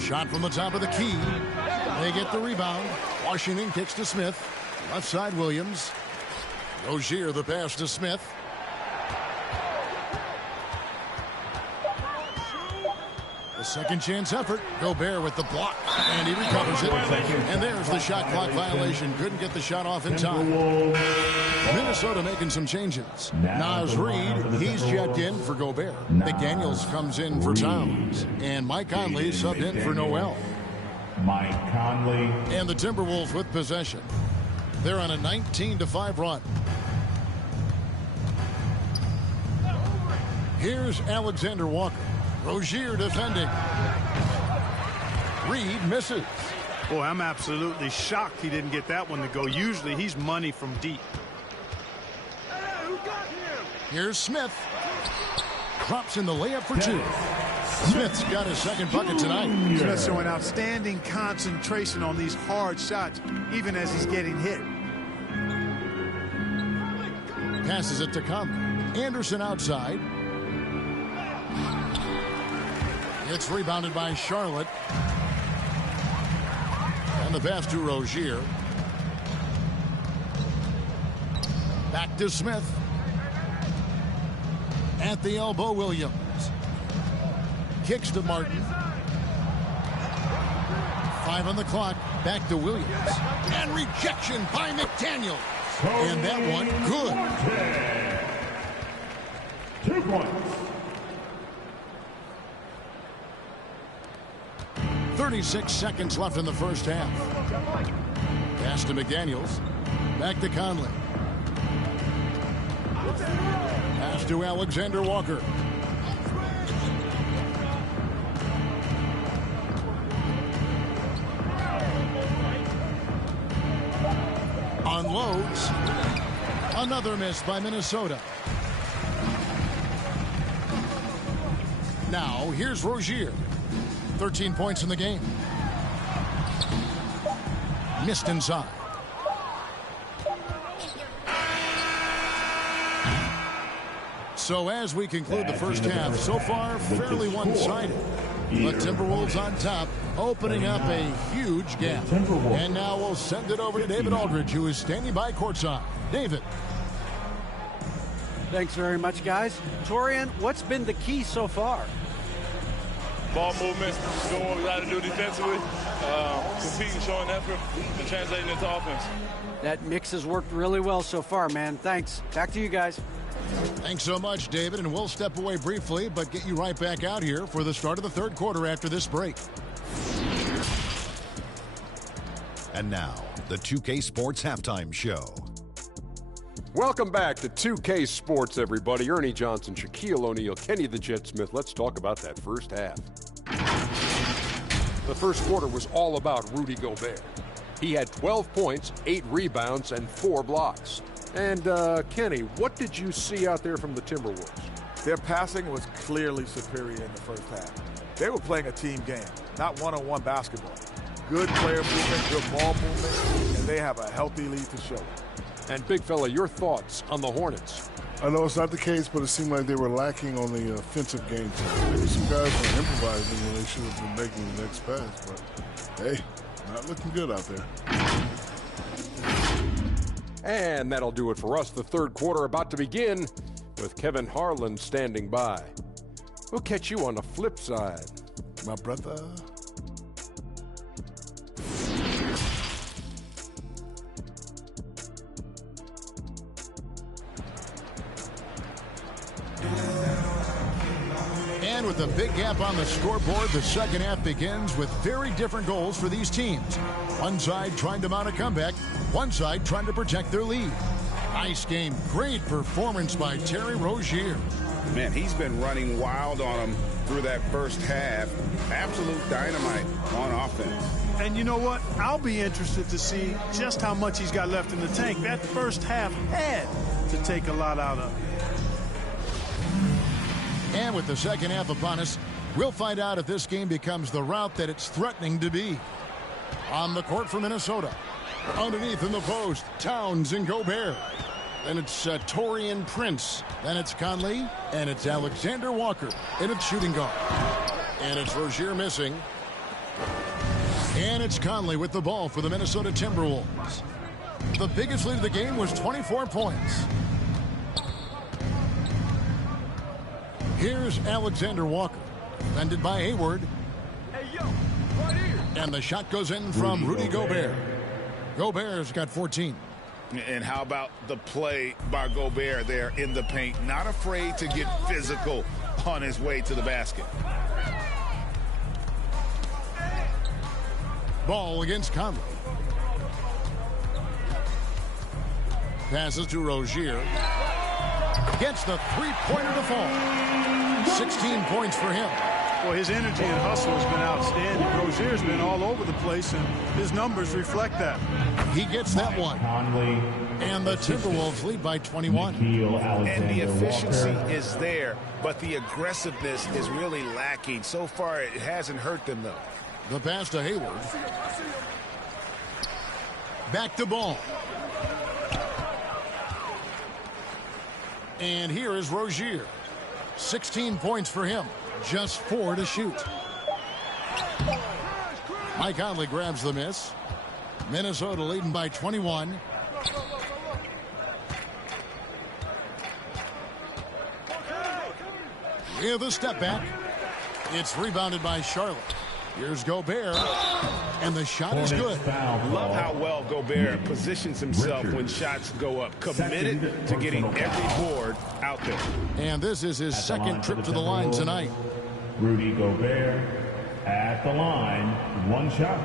Shot from the top of the key. They get the rebound. Washington kicks to Smith. Left side Williams. Rozier the pass to Smith. The second chance effort. Gobert with the block. And he recovers it. And there's the shot clock violation. Couldn't get the shot off in time. Minnesota making some changes. Naz Reid, he's checked in for Gobert. McDaniels comes in for Towns. And Mike Conley subbed in for Noel. Mike Conley. And the Timberwolves with possession. They're on a 19-5 run. Here's Alexander Walker. Rozier defending. Reid misses. Boy, I'm absolutely shocked he didn't get that one to go. Usually he's money from deep. Here's Smith. Drops in the layup for 2. Smith's got his second bucket tonight. Smith's showing outstanding concentration on these hard shots, even as he's getting hit. Passes it to Conley. Anderson outside. It's rebounded by Charlotte. And the pass to Rozier. Back to Smith. At the elbow, Williams. Kicks to Martin. 5 on the clock. Back to Williams. And rejection by McDaniel. And that one, good. 2 points. 36 seconds left in the first half. Pass to McDaniels. Back to Conley. Pass to Alexander Walker. Unloads. Another miss by Minnesota. Now, here's Rozier. 13 points in the game. Missed inside. So as we conclude the first half, so far fairly one-sided. But Timberwolves on top, opening up a huge gap. And now we'll send it over to David Aldridge, who is standing by courtside. David. Thanks very much, guys. Torian, what's been the key so far? Ball movement, doing what we got to do defensively, competing, showing effort, and translating into offense. That mix has worked really well so far, man. Thanks. Back to you guys. Thanks so much, David, and we'll step away briefly, but get you right back out here for the start of the third quarter after this break. And now, the 2K Sports Halftime Show. Welcome back to 2K Sports, everybody. Ernie Johnson, Shaquille O'Neal, Kenny the Jet Smith. Let's talk about that first half. The first quarter was all about Rudy Gobert. He had 12 points, 8 rebounds, and 4 blocks. And, Kenny, what did you see out there from the Timberwolves? Their passing was clearly superior in the first half. They were playing a team game, not one-on-one basketball. Good player movement, good ball movement, and they have a healthy lead to show it. And, big fella, your thoughts on the Hornets? I know it's not the case, but it seemed like they were lacking on the offensive game. Maybe some guys were improvising when they should have been making the next pass. But, hey, not looking good out there. And that'll do it for us. The third quarter about to begin with Kevin Harlan standing by. We'll catch you on the flip side. My brother. And with a big gap on the scoreboard, the second half begins with very different goals for these teams. One side trying to mount a comeback, one side trying to protect their lead. Nice game. Great performance by Terry Rozier. Man, he's been running wild on him through that first half. Absolute dynamite on offense. And you know what? I'll be interested to see just how much he's got left in the tank. That first half had to take a lot out of him. And with the second half upon us, we'll find out if this game becomes the route that it's threatening to be. On the court for Minnesota. Underneath in the post, Towns and Gobert. Then it's Taurean Prince. Then it's Conley. And it's Alexander Walker. And it's shooting guard. And it's Rozier missing. And it's Conley with the ball for the Minnesota Timberwolves. The biggest lead of the game was 24 points. Here's Alexander Walker. Defended by Hayward. Hey, yo, right here. And the shot goes in from Rudy Gobert. Gobert's got 14. And how about the play by Gobert there in the paint? Not afraid to get physical on his way to the basket. Ball against Conley. Passes to Rozier. Gets the three-pointer to fall. 16 points for him. Well, his energy and hustle has been outstanding. Rozier's been all over the place, and his numbers reflect that. He gets that one. Conley And the Timberwolves lead by 21. And the efficiency is there, but the aggressiveness is really lacking. So far, it hasn't hurt them, though. The pass to Hayward. Back to ball. And here is Rozier. 16 points for him. Just 4 to shoot. Mike Conley grabs the miss. Minnesota leading by 21. With a step back. It's rebounded by Charlotte. Here's Gobert. And the shot is good. Love how well Gobert positions himself when shots go up. Committed to getting every board out there. And this is his second trip to the line tonight. Rudy Gobert at the line. One shot.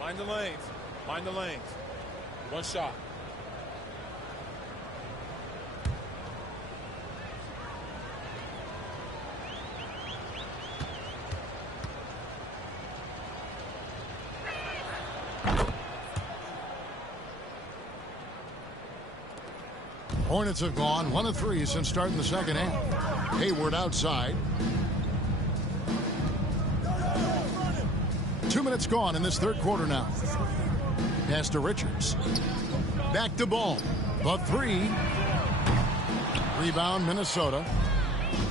Mind the lanes. Mind the lanes. One shot. Hornets have gone 1 of 3 since starting the second half. Hayward outside. 2 minutes gone in this third quarter now. Pass to Richards. Back to Ball. The 3. Rebound Minnesota.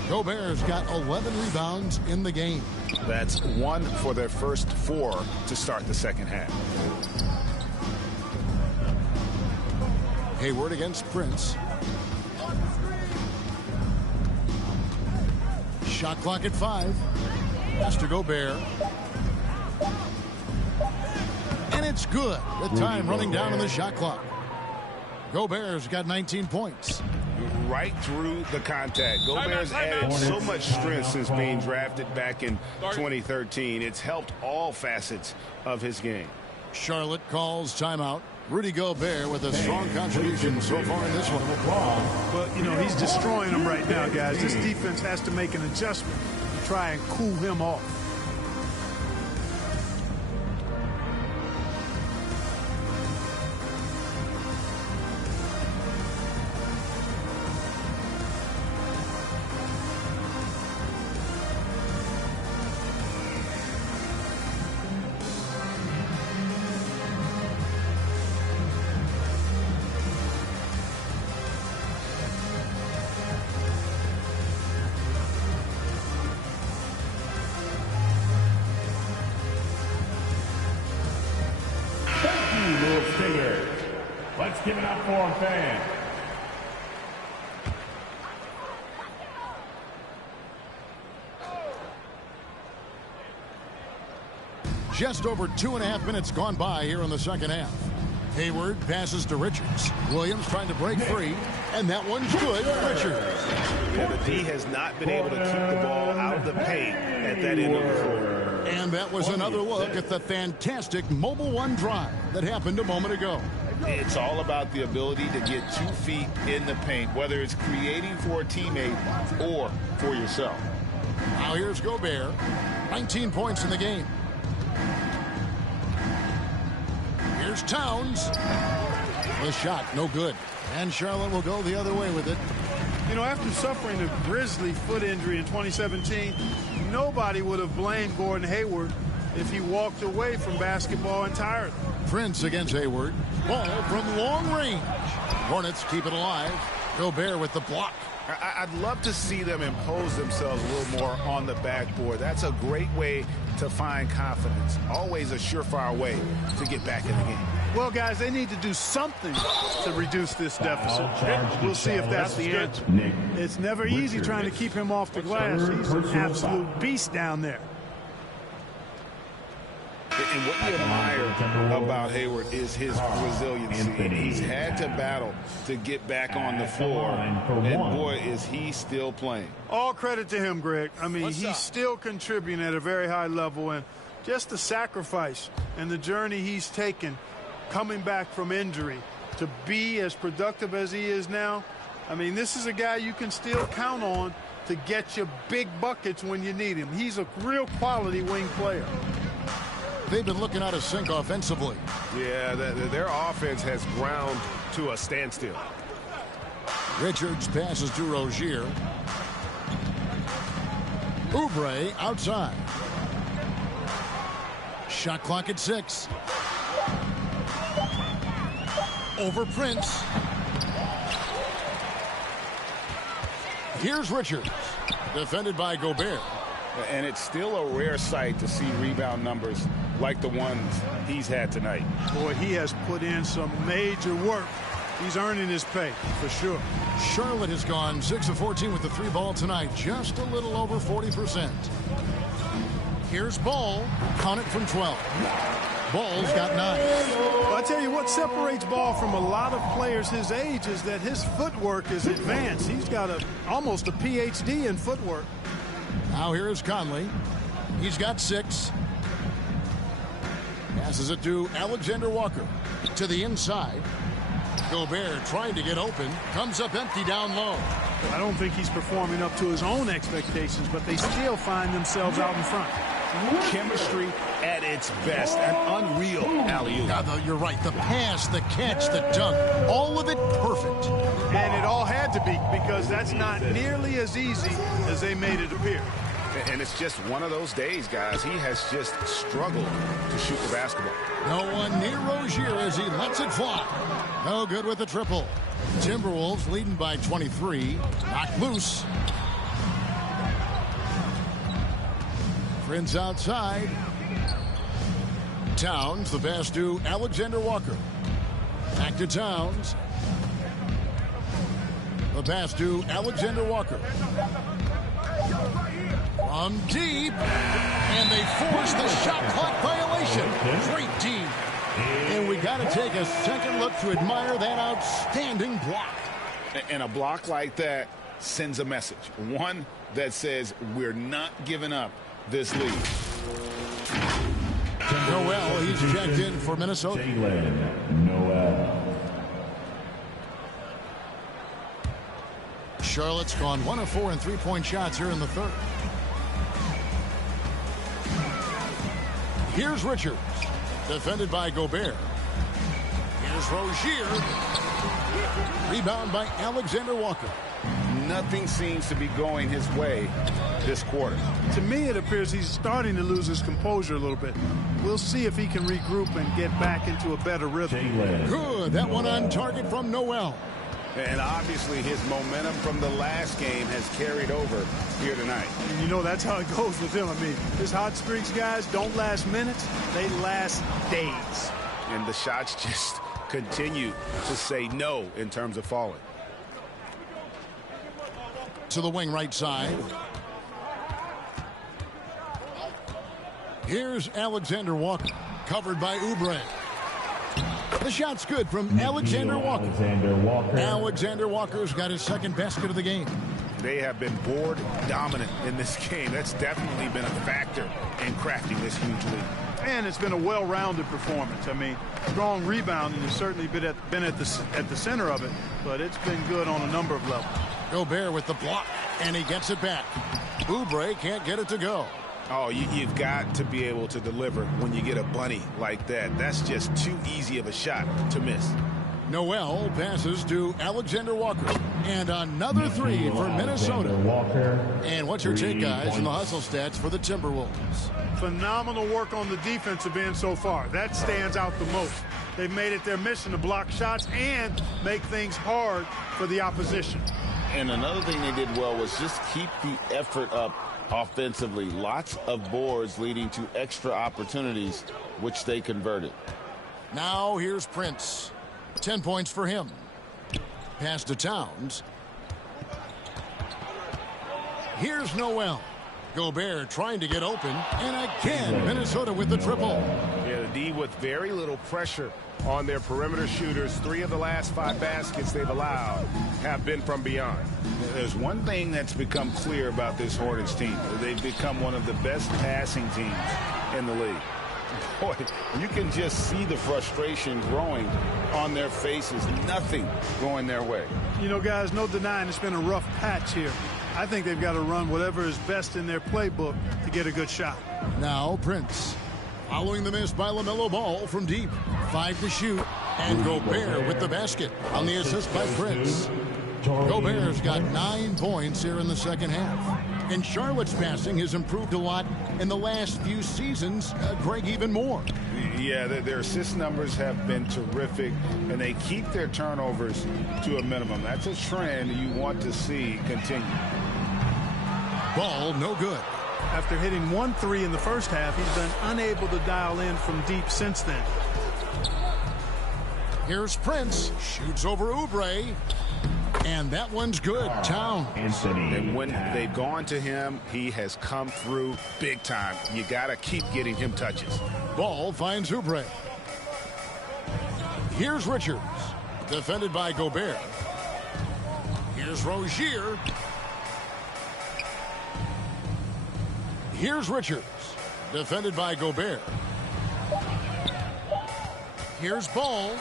Gobert's got 11 rebounds in the game. That's 1 for their first 4 to start the second half. Hayward against Prince. Shot clock at 5. Pass to Gobert. And it's good with time running down on the shot clock. Gobert's got 19 points. Right through the contact. Gobert's added so much strength since being drafted back in 2013. It's helped all facets of his game. Charlotte calls timeout. Rudy Gobert with a strong contribution so far in this one. But, you know, he's destroying them right now, guys. This defense has to make an adjustment to try and cool him off. Let's give it up for a fan. Just over 2.5 minutes gone by here in the second half. Hayward passes to Richards. Williams trying to break free, and that one's good. Richards. Yeah, the D has not been able to keep the ball out of the paint at that end of the floor. And that was another look at the fantastic Mobile One drive that happened a moment ago. It's all about the ability to get 2 feet in the paint, whether it's creating for a teammate or for yourself. Now here's Gobert. 19 points in the game. Here's Towns. The shot, no good. And Charlotte will go the other way with it. You know, after suffering a grisly foot injury in 2017, nobody would have blamed Gordon Hayward if he walked away from basketball entirely. Prince against Hayward. Ball from long range. Hornets keep it alive. Gobert with the block. I'd love to see them impose themselves a little more on the backboard. That's a great way to find confidence. Always a surefire way to get back in the game. Well, guys, they need to do something to reduce this deficit. We'll see if that's the answer. It's never easy trying to keep him off the glass. He's an absolute beast down there. And what you admire about Hayward is his resiliency. He's had to battle to get back on the floor, and boy, is he still playing. All credit to him, Greg. I mean, he's still contributing at a very high level, and just the sacrifice and the journey he's taken coming back from injury to be as productive as he is now. I mean, this is a guy you can still count on to get you big buckets when you need him. He's a real quality wing player. They've been looking out of sync offensively. Yeah, their offense has ground to a standstill. Richards passes to Rozier. Oubre outside. Shot clock at 6. Over Prince. Here's Richards. Defended by Gobert. And it's still a rare sight to see rebound numbers like the ones he's had tonight. Boy, he has put in some major work. He's earning his pay, for sure. Charlotte has gone 6 of 14 with the 3 ball tonight. Just a little over 40%. Here's Ball. Count it from 12. Ball's got 9. Well, I tell you what separates Ball from a lot of players his age is that his footwork is advanced. He's got almost a PhD in footwork. Now here is Conley. He's got 6. Passes it to Alexander Walker. To the inside. Gobert trying to get open. Comes up empty down low. I don't think he's performing up to his own expectations, but they still find themselves out in front. Chemistry at its best. An unreal alley-oop. Now, you're right. The pass, the catch, the dunk, all of it perfect. And it all had to be, because that's not nearly as easy as they made it appear. And it's just one of those days, guys. He has just struggled to shoot the basketball. No one near Rozier as he lets it fly. No good with the triple. Timberwolves leading by 23. Knocked loose. Prince outside. Towns, the pass to Alexander Walker. Back to Towns. The pass to Alexander Walker. From deep. And they force the shot clock violation. Great team. And we got to take a second look to admire that outstanding block. And a block like that sends a message. One that says we're not giving up this lead. Noel, he's checked in for Minnesota. Noel. Charlotte's gone 1 of 4 in 3-point shots here in the third. Here's Richards. Defended by Gobert. Here's Rozier. Rebound by Alexander Walker. Nothing seems to be going his way this quarter. To me, it appears he's starting to lose his composure a little bit. We'll see if he can regroup and get back into a better rhythm. Good. That one on target from Noel. And obviously his momentum from the last game has carried over here tonight. And you know, that's how it goes with him. I mean, his hot streaks, guys, don't last minutes. They last days. And the shots just continue to say no in terms of falling. To the wing right side. Here's Alexander Walker. Covered by Oubre. The shot's good from Alexander Walker. Alexander Walker's got his second basket of the game. They have been board dominant in this game. That's definitely been a factor in crafting this huge lead. And it's been a well-rounded performance. I mean, strong rebounding has certainly been at the center of it, but it's been good on a number of levels. Gobert with the block, and he gets it back. Oubre can't get it to go. Oh, you've got to be able to deliver when you get a bunny like that. That's just too easy of a shot to miss. Noel passes to Alexander Walker. And another 3 for Minnesota. And what's your take, guys, in the hustle stats for the Timberwolves? Phenomenal work on the defensive end so far. That stands out the most. They've made it their mission to block shots and make things hard for the opposition. And another thing they did well was just keep the effort up offensively. Lots of boards leading to extra opportunities, which they converted. Now here's Prince. 10 points for him. Pass to Towns. Here's Noel. Gobert trying to get open. And again, Minnesota with the triple. D with very little pressure on their perimeter shooters. 3 of the last 5 baskets they've allowed have been from beyond. There's one thing that's become clear about this Hornets team. They've become one of the best passing teams in the league. Boy, you can just see the frustration growing on their faces. Nothing going their way. You know, guys, no denying it's been a rough patch here. I think they've got to run whatever is best in their playbook to get a good shot. Now Prince. Following the miss by LaMelo Ball from deep. 5 to shoot. And Gobert with the basket on the assist by Prince. Gobert's got 9 points here in the second half. And Charlotte's passing has improved a lot in the last few seasons. Greg, even more. Yeah, their assist numbers have been terrific, and they keep their turnovers to a minimum. That's a trend you want to see continue. Ball no good. After hitting 1 3 in the first half, he's been unable to dial in from deep since then. Here's Prince. Shoots over Oubre. And that one's good. Town. And when they've gone to him, he has come through big time. You got to keep getting him touches. Ball finds Oubre. Here's Richards. Defended by Gobert. Here's Rozier. Here's Richards. Defended by Gobert. Here's Ball.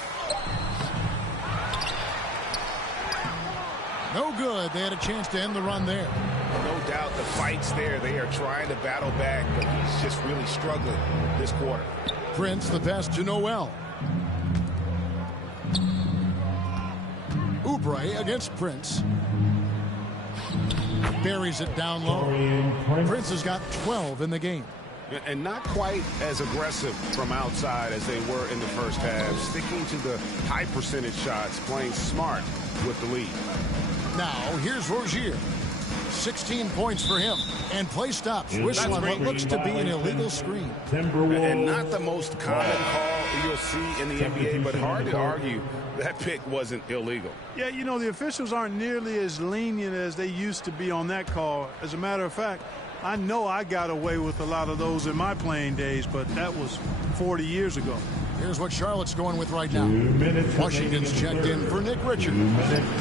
No good. They had a chance to end the run there. No doubt the fight's there. They are trying to battle back, but he's just really struggling this quarter. Prince, the pass to Noel. Oubre against Prince. Buries it down low. Prince has got 12 in the game. And not quite as aggressive from outside as they were in the first half. Sticking to the high percentage shots, playing smart with the lead. Now, here's Rozier. 16 points for him. And play stops. Whistle on what looks to be an illegal screen. And not the most common call you'll see in the NBA, but hard to argue that pick wasn't illegal. Yeah, you know, the officials aren't nearly as lenient as they used to be on that call. As a matter of fact, I know I got away with a lot of those in my playing days, but that was 40 years ago. Here's what Charlotte's going with right now. Washington's checked in for Nick Richards.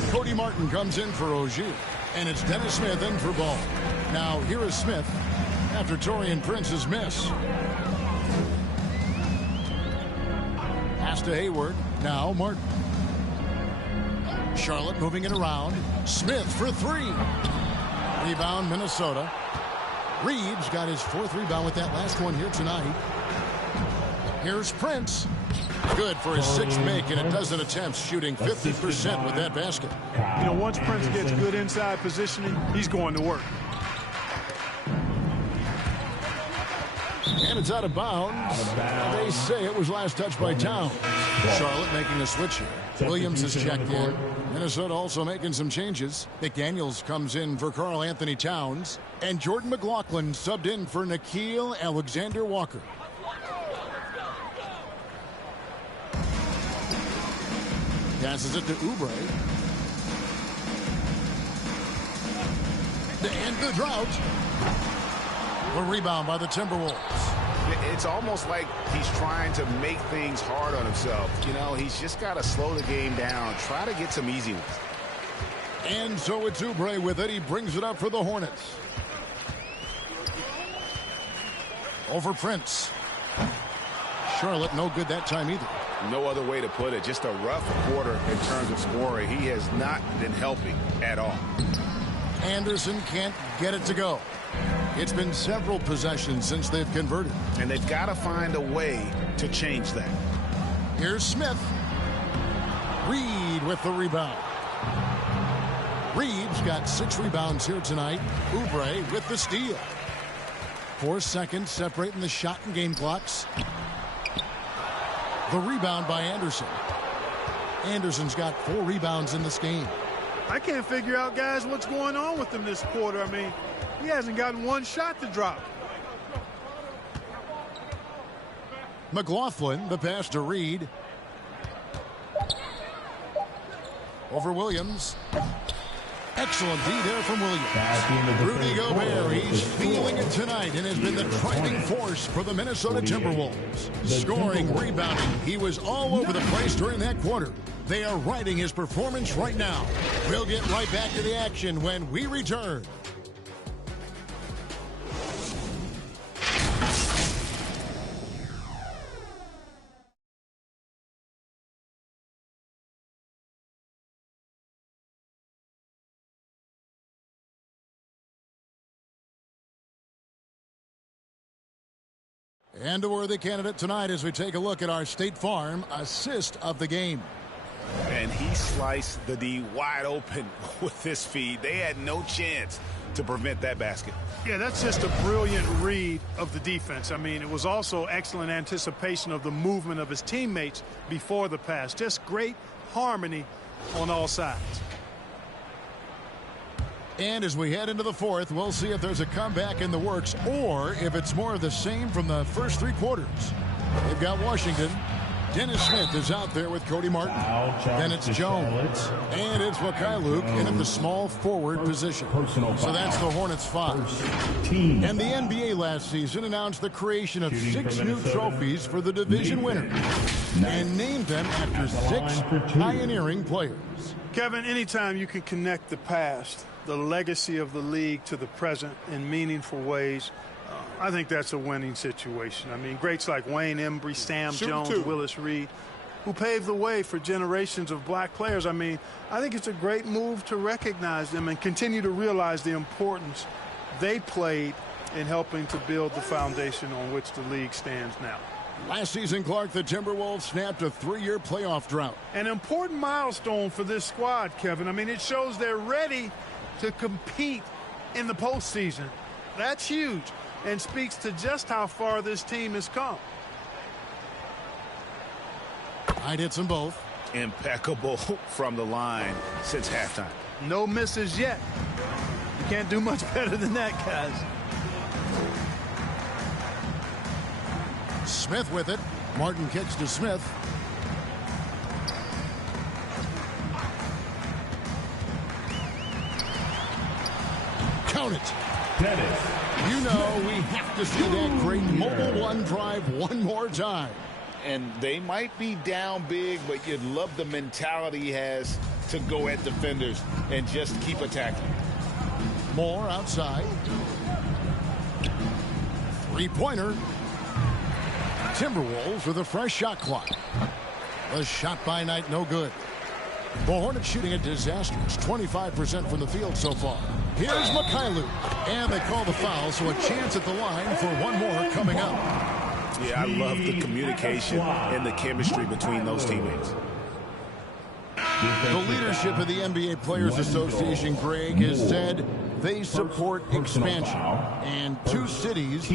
Cody Martin comes in for Rozier. And it's Dennis Smith in for Ball. Now, here is Smith after Taurean Prince's miss. Pass to Hayward. Now, Martin. Charlotte moving it around. Smith for 3. Rebound, Minnesota. Reeves got his 4th rebound with that last one here tonight. Here's Prince. Good for his 6th make, and a dozen attempts, shooting 50% with that basket. You know, once Prince gets good inside positioning, he's going to work. And it's out of bounds. They say it was last touched by Towns. Charlotte making a switch here. Williams is checked in. Minnesota also making some changes. McDaniels comes in for Karl Anthony Towns. And Jordan McLaughlin subbed in for Nickeil Alexander-Walker. Passes it to Oubre. To end the drought. A rebound by the Timberwolves. It's almost like he's trying to make things hard on himself. You know, he's just got to slow the game down. Try to get some easy ones. And so it's Oubre with it. He brings it up for the Hornets. Over Prince. Charlotte no good that time either. No other way to put it. Just a rough quarter in terms of scoring. He has not been helping at all. Anderson can't get it to go. It's been several possessions since they've converted. And they've got to find a way to change that. Here's Smith. Reed with the rebound. Reeves got 6 rebounds here tonight. Oubre with the steal. 4 seconds separating the shot and game clocks. The rebound by Anderson. Anderson's got 4 rebounds in this game. I can't figure out, guys, what's going on with him this quarter. I mean, he hasn't gotten 1 shot to drop. McLaughlin, the pass to Reed. Over Williams. Excellent D there from Williams. Rudy Gobert, he's feeling it tonight and has been the driving force for the Minnesota Timberwolves. Scoring, rebounding, he was all over the place during that quarter. They are riding his performance right now. We'll get right back to the action when we return. And a worthy candidate tonight as we take a look at our State Farm assist of the game. And he sliced the D wide open with this feed. They had no chance to prevent that basket. Yeah, that's just a brilliant read of the defense. I mean, it was also excellent anticipation of the movement of his teammates before the pass. Just great harmony on all sides. And as we head into the fourth, we'll see if there's a comeback in the works or if it's more of the same from the first three quarters. They've got Washington. Dennis Smith is out there with Cody Martin. Then it's Jones. And it's Myleague in at the small forward position. So that's the Hornets 5. And the NBA last season announced the creation of 6 new trophies for the division winners and named them after 6 pioneering players. Kevin, anytime you can connect the past, the legacy of the league, to the present in meaningful ways, I think that's a winning situation. I mean, greats like Wayne Embry, Sam Jones, Willis Reed, who paved the way for generations of black players. I mean, I think it's a great move to recognize them and continue to realize the importance they played in helping to build the foundation on which the league stands now. Last season, Clark, the Timberwolves snapped a 3-year playoff drought. An important milestone for this squad, Kevin. I mean, it shows they're ready to compete in the postseason. That's huge and speaks to just how far this team has come. I'd hit them both. Impeccable from the line since halftime. No misses yet. You can't do much better than that, guys. Smith with it. Martin kicks to Smith. Count it. Dennis. You know we have to see that great mobile one drive one more time. And they might be down big, but you'd love the mentality he has to go at defenders and just keep attacking. Moore outside. Three-pointer. Timberwolves with a fresh shot clock. The shot by Night no good. The Hornets shooting a disastrous 25% from the field so far. Here's Myleague. And they call the foul, so a chance at the line for one more coming up. Yeah, I love the communication and the chemistry between those teammates. The leadership of the NBA Players Association, Greg, has said they support expansion. And 2 cities,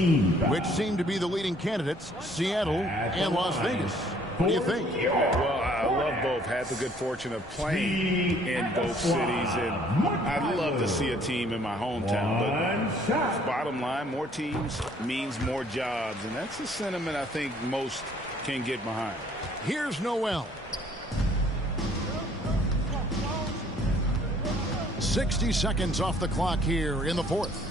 which seem to be the leading candidates, Seattle and Las Vegas. What do you think? Well, I love both. Had the good fortune of playing in both cities, and I'd love to see a team in my hometown. But bottom line, more teams means more jobs, and that's a sentiment I think most can get behind. Here's Noel. 60 seconds off the clock here in the fourth.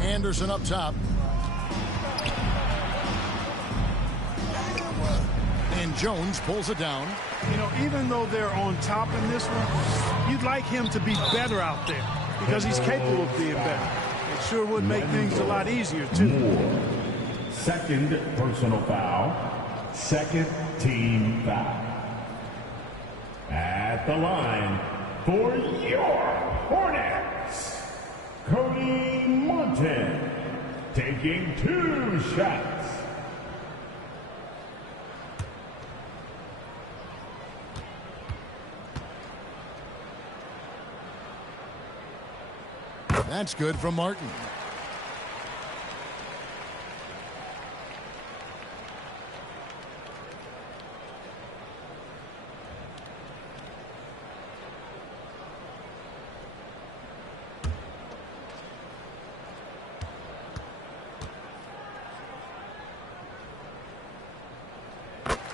Anderson up top. And Jones pulls it down. You know, even though they're on top in this one, you'd like him to be better out there because he's capable of being better. It sure would make things a lot easier, too. Second personal foul. Second team foul. At the line for your Hornets, Cody Martin, taking 2 shots. That's good from Martin.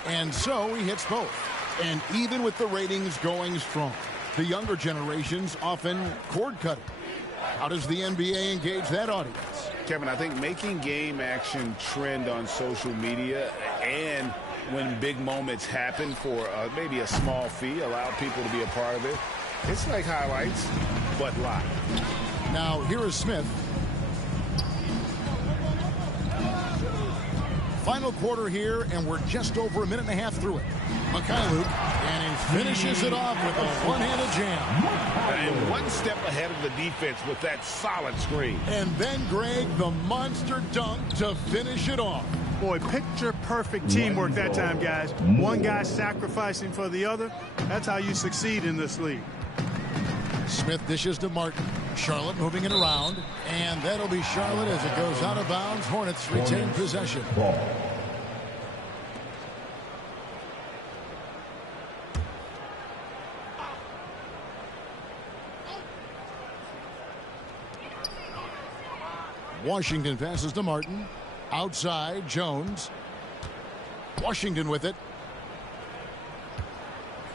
And so he hits both. And even with the ratings going strong, The younger generations often cord cutting. How does the NBA engage that audience? Kevin, I think making game action trend on social media and when big moments happen for maybe a small fee, allow people to be a part of it. It's like highlights, but live. Now, here is Smith. Final quarter here, and we're just over a minute and a half through it. Myleague, and he finishes it off with a one-handed jam. And one step ahead of the defense with that solid screen. And then, Greg, the monster dunk to finish it off. Boy, picture-perfect teamwork that time, guys. One guy sacrificing for the other. That's how you succeed in this league. Smith dishes to Martin. Charlotte moving it around. And that'll be Charlotte as it goes out of bounds. Hornets retain possession. Washington passes to Martin. Outside, Jones. Washington with it.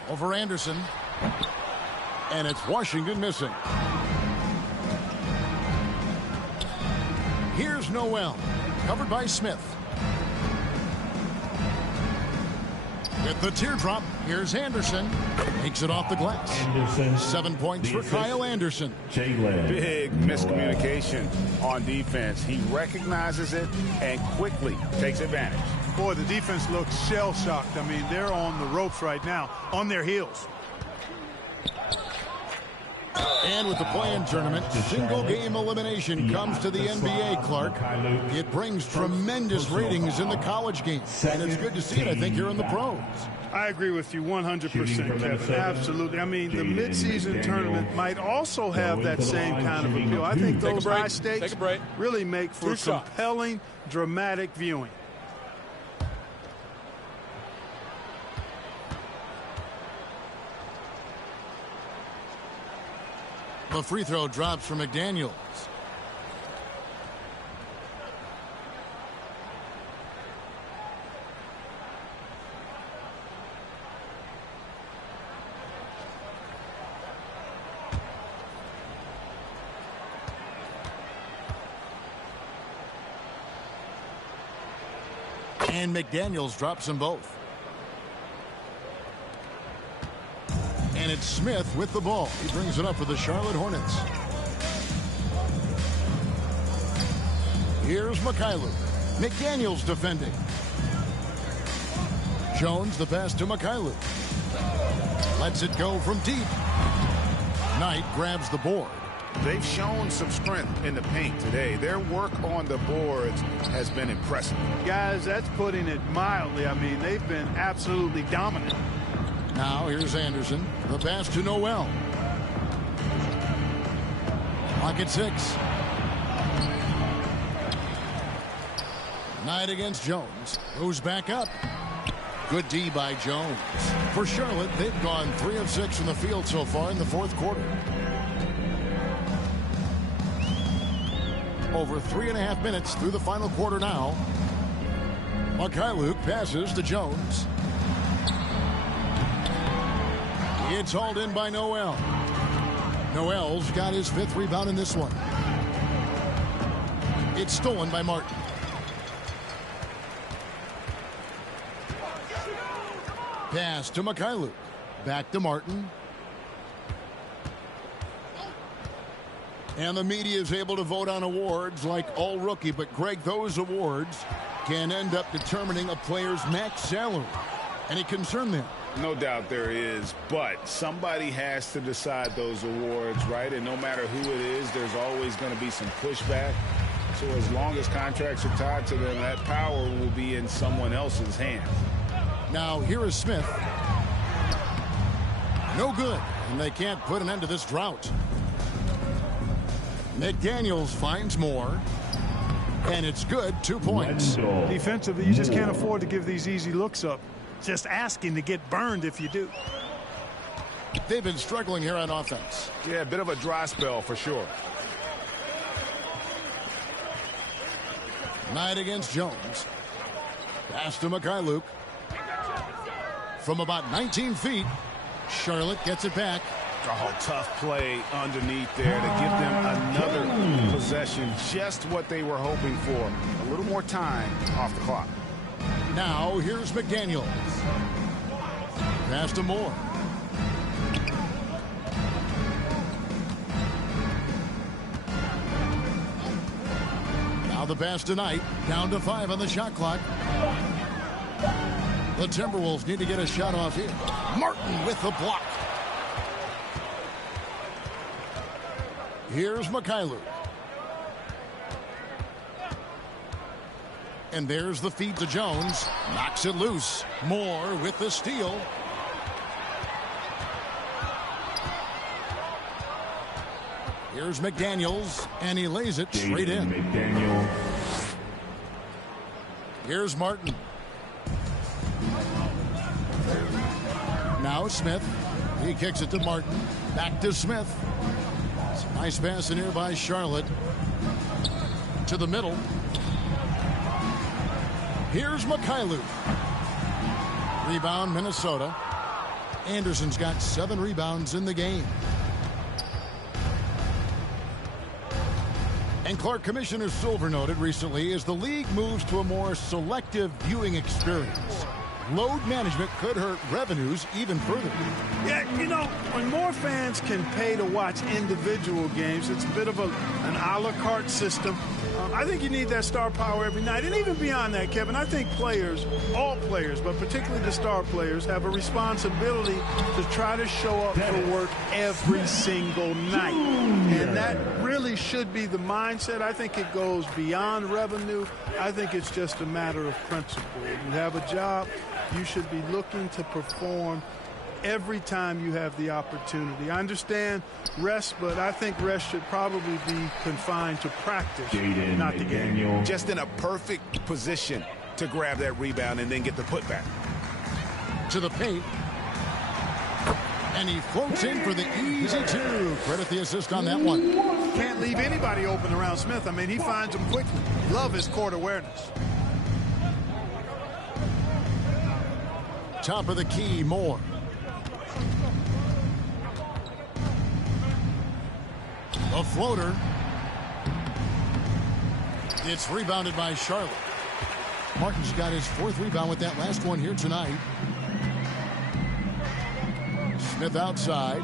Over Anderson. And it's Washington missing. Here's Noel. Covered by Smith. With the teardrop, here's Anderson. Takes it off the glass. Anderson, 7 points for Kyle Anderson. Big miscommunication on defense. He recognizes it and quickly takes advantage. Boy, the defense looks shell-shocked. I mean, they're on the ropes right now, on their heels. And with the play-in tournament, single-game elimination comes to the NBA, Clark. It brings tremendous ratings in the college game. And it's good to see it, I think, here in the pros. I agree with you 100%, Kevin. Absolutely. I mean, the midseason tournament might also have that same kind of appeal. I think those high stakes really make for compelling, dramatic viewing. The free throw drops for McDaniels. And McDaniels drops them both. And it's Smith with the ball. He brings it up for the Charlotte Hornets. Here's Myleague. McDaniels defending. Jones the pass to Myleague. Lets it go from deep. Knight grabs the board. They've shown some strength in the paint today. Their work on the boards has been impressive. Guys, that's putting it mildly. I mean, they've been absolutely dominant. Now here's Anderson. The pass to Noel. Clock at 6. Knight against Jones. Goes back up. Good D by Jones. For Charlotte, they've gone 3 of 6 from the field so far in the fourth quarter. Over 3.5 minutes through the final quarter now. Myleague passes to Jones. It's hauled in by Noel. Noel's got his 5th rebound in this one. It's stolen by Martin. Pass to Myleague. Back to Martin. And the media is able to vote on awards like All Rookie. But, Greg, those awards can end up determining a player's max salary. Any concern there? No doubt there is, but somebody has to decide those awards, right? And no matter who it is, there's always going to be some pushback. So as long as contracts are tied to them, that power will be in someone else's hands. Now, here is Smith. No good, and they can't put an end to this drought. McDaniels finds more, and it's good. 2 points. Defensively, you just can't afford to give these easy looks up. Just asking to get burned if you do. They've been struggling here on offense. Yeah, a bit of a dry spell for sure. Knight against Jones. Pass to Myleague. From about 19 feet, Charlotte gets it back. Oh, tough play underneath there to give them another possession. Just what they were hoping for. A little more time off the clock. Now here's McDaniels. Pass to Moore. Now the pass tonight. Down to 5 on the shot clock. The Timberwolves need to get a shot off here. Martin with the block. Here's Myleague. And there's the feed to Jones. Knocks it loose. Moore with the steal. Here's McDaniels, and he lays it straight in. McDaniels. Here's Martin. Now Smith. He kicks it to Martin. Back to Smith. Nice pass in here by Charlotte. To the middle. Here's Myleague. Rebound, Minnesota. Anderson's got 7 rebounds in the game. And Clark, Commissioner Silver noted recently as the league moves to a more selective viewing experience, load management could hurt revenues even further. Yeah, you know, when more fans can pay to watch individual games, it's a bit of an a la carte system. I think you need that star power every night. And even beyond that, Kevin, I think players, all players, but particularly the star players, have a responsibility to try to show up for work every single night. And that really should be the mindset. I think it goes beyond revenue. I think it's just a matter of principle. You have a job, you should be looking to perform every time you have the opportunity. I understand rest, but I think rest should probably be confined to practice, not the game. Just in a perfect position to grab that rebound and then get the putback. To the paint. And he floats in for the easy 2. Credit the assist on that one. Can't leave anybody open around Smith. I mean, he finds them quickly. Love his court awareness. Top of the key, Moore. A floater. It's rebounded by Charlotte. Martin's got his 4th rebound with that last one here tonight. Smith outside.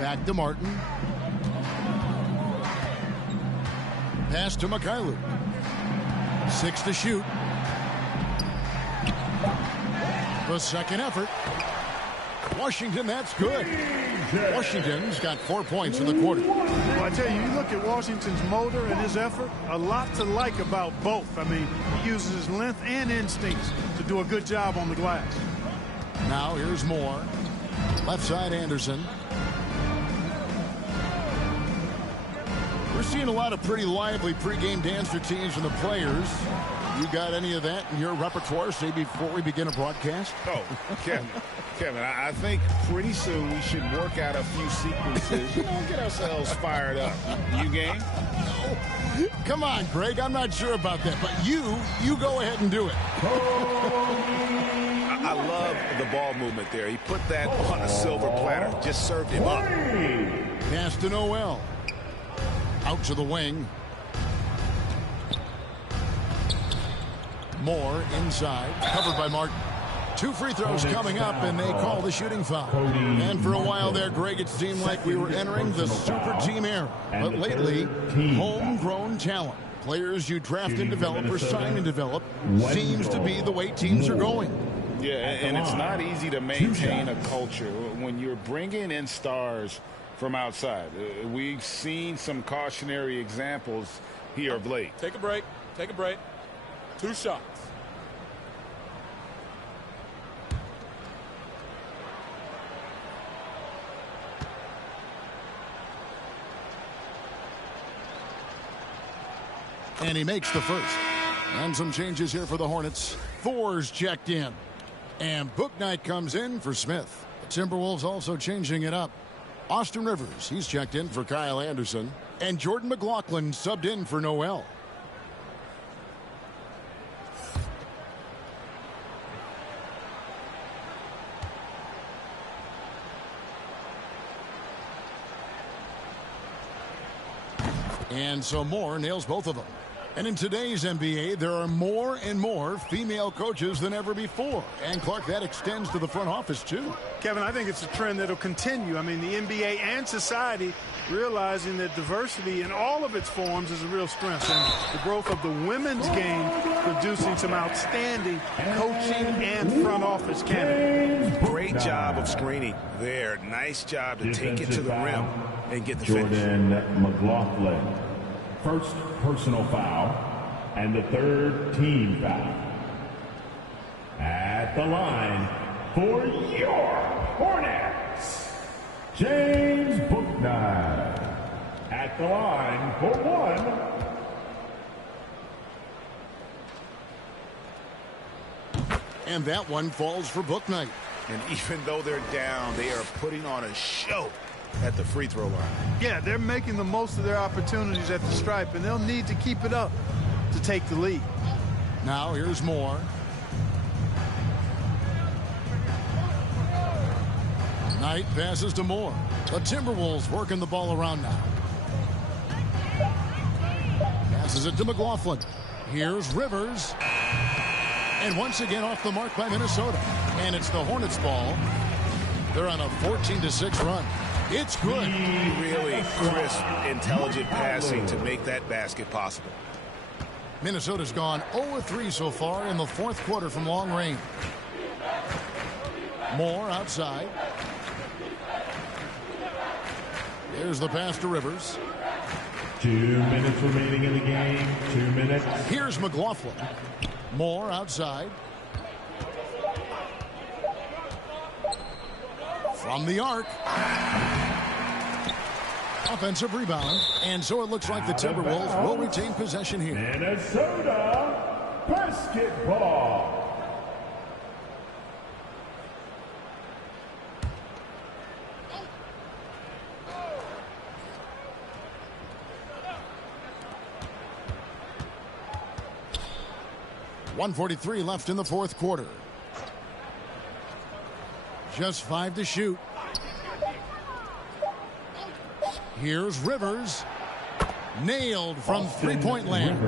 Back to Martin. Pass to Myleague. 6 to shoot. The second effort. Washington, that's good. Washington's got 4 points in the quarter. Well, I tell you, you look at Washington's motor and his effort, a lot to like about both. I mean, he uses his length and instincts to do a good job on the glass. Now here's Moore. Left side, Anderson. We're seeing a lot of pretty lively pregame dance routines from the players. You got any of that in your repertoire, say, before we begin a broadcast? Oh, Kevin, I think pretty soon we should work out a few sequences, get ourselves fired up. You game? No. Come on, Greg, I'm not sure about that, but you go ahead and do it. I love the ball movement there. He put that on a silver platter, just served him up. Pass to Noel. Out to the wing. Moore inside, covered by Martin. 2 free throws coming up, and they call the shooting foul. And for a while there, Greg, it seemed like we were entering the super team era. But lately, homegrown talent, players you draft and develop or sign and develop, seems to be the way teams are going. Yeah, and it's not easy to maintain a culture when you're bringing in stars from outside. We've seen some cautionary examples here of late. Take a break. Take a break. 2 shots. And he makes the first. And some changes here for the Hornets. Thor's checked in. And Bouknight comes in for Smith. The Timberwolves also changing it up. Austin Rivers, he's checked in for Kyle Anderson. And Jordan McLaughlin subbed in for Noel. And so Moore nails both of them. And in today's NBA, there are more and more female coaches than ever before. And, Clark, that extends to the front office, too. Kevin, I think it's a trend that will continue. I mean, the NBA and society realizing that diversity in all of its forms is a real strength. And the growth of the women's game producing some outstanding coaching and front office candidates. Great job of screening there. Nice job to take it to the rim and get the finish. Jordan McLaughlin. First personal foul and the third team foul. At the line for your Hornets, James Bouknight. At the line for one. And that one falls for Bouknight. And even though they're down, they are putting on a show at the free throw line. Yeah, they're making the most of their opportunities at the stripe, and they'll need to keep it up to take the lead. Now here's Moore. Knight passes to Moore. The Timberwolves working the ball around now. Passes it to McLaughlin. Here's Rivers. And once again off the mark by Minnesota. And it's the Hornets ball. They're on a 14-6 run. It's good. Really crisp, intelligent passing to make that basket possible. Minnesota's gone 0-3 so far in the fourth quarter from long range. Moore outside. There's the pass to Rivers. 2 minutes remaining in the game. 2 minutes. Here's McLaughlin. Moore outside. From the arc. Offensive rebound. And so it looks like the Timberwolves will retain possession here. Minnesota basketball. .143 left in the fourth quarter. Just 5 to shoot. Here's Rivers. Nailed from three-point land.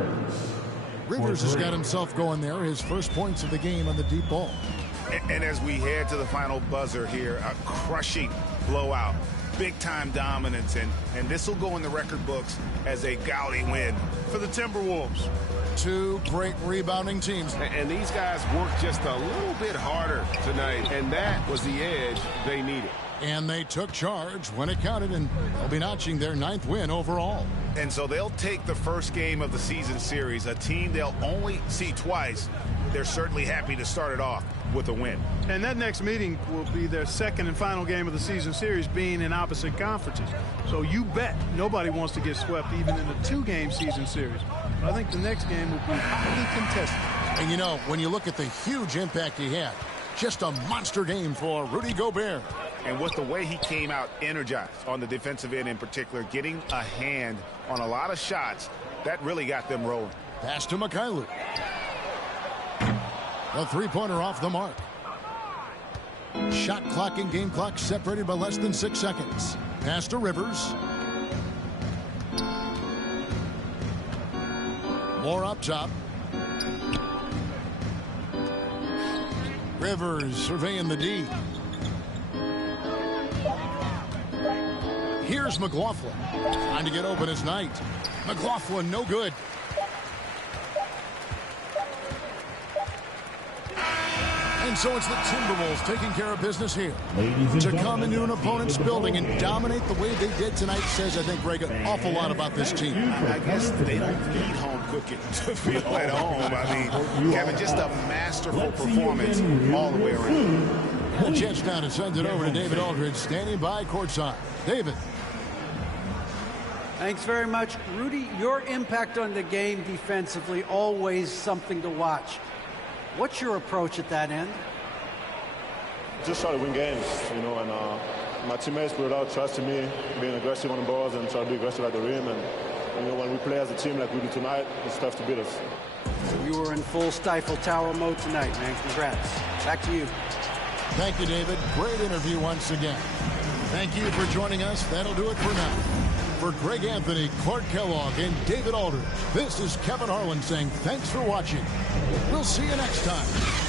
Rivers has got himself going there. His first points of the game on the deep ball. And as we head to the final buzzer here, a crushing blowout. Big-time dominance. And this will go in the record books as a gaudy win for the Timberwolves. Two great rebounding teams. And these guys worked just a little bit harder tonight, and that was the edge they needed. And they took charge when it counted, and they'll be notching their 9th win overall. And so they'll take the first game of the season series, a team they'll only see twice. They're certainly happy to start it off with a win. And that next meeting will be their second and final game of the season series, being in opposite conferences. So you bet nobody wants to get swept even in the 2-game season series. But I think the next game will be highly contested. And you know, when you look at the huge impact he had, just a monster game for Rudy Gobert. And with the way he came out energized on the defensive end in particular, getting a hand on a lot of shots, that really got them rolling. Pass to Mikhailuk. A three-pointer off the mark. Shot clock and game clock separated by less than 6 seconds. Pass to Rivers. More up top. Rivers surveying the D. Here's McLaughlin. Trying to get open as Knight. McLaughlin, no good. And so it's the Timberwolves taking care of business here. To come into an opponent's building and dominate the way they did tonight says, I think, Greg, an awful lot about this team. I guess they don't need home cooking to feel at home. I mean, Kevin, just a masterful performance all the way around. A chance now to send it over to David Aldridge, standing by courtside. David. Thanks very much. Rudy, your impact on the game defensively, always something to watch. What's your approach at that end? Just try to win games, you know, and my teammates without trusting me, being aggressive on the balls and try to be aggressive at the rim. And, you know, when we play as a team like we do tonight, it's tough to beat us. You were in full Stifle Tower mode tonight, man. Congrats. Back to you. Thank you, David. Great interview once again. Thank you for joining us. That'll do it for now. For Greg Anthony, Clark Kellogg, and David Aldridge, this is Kevin Harlan saying thanks for watching. We'll see you next time.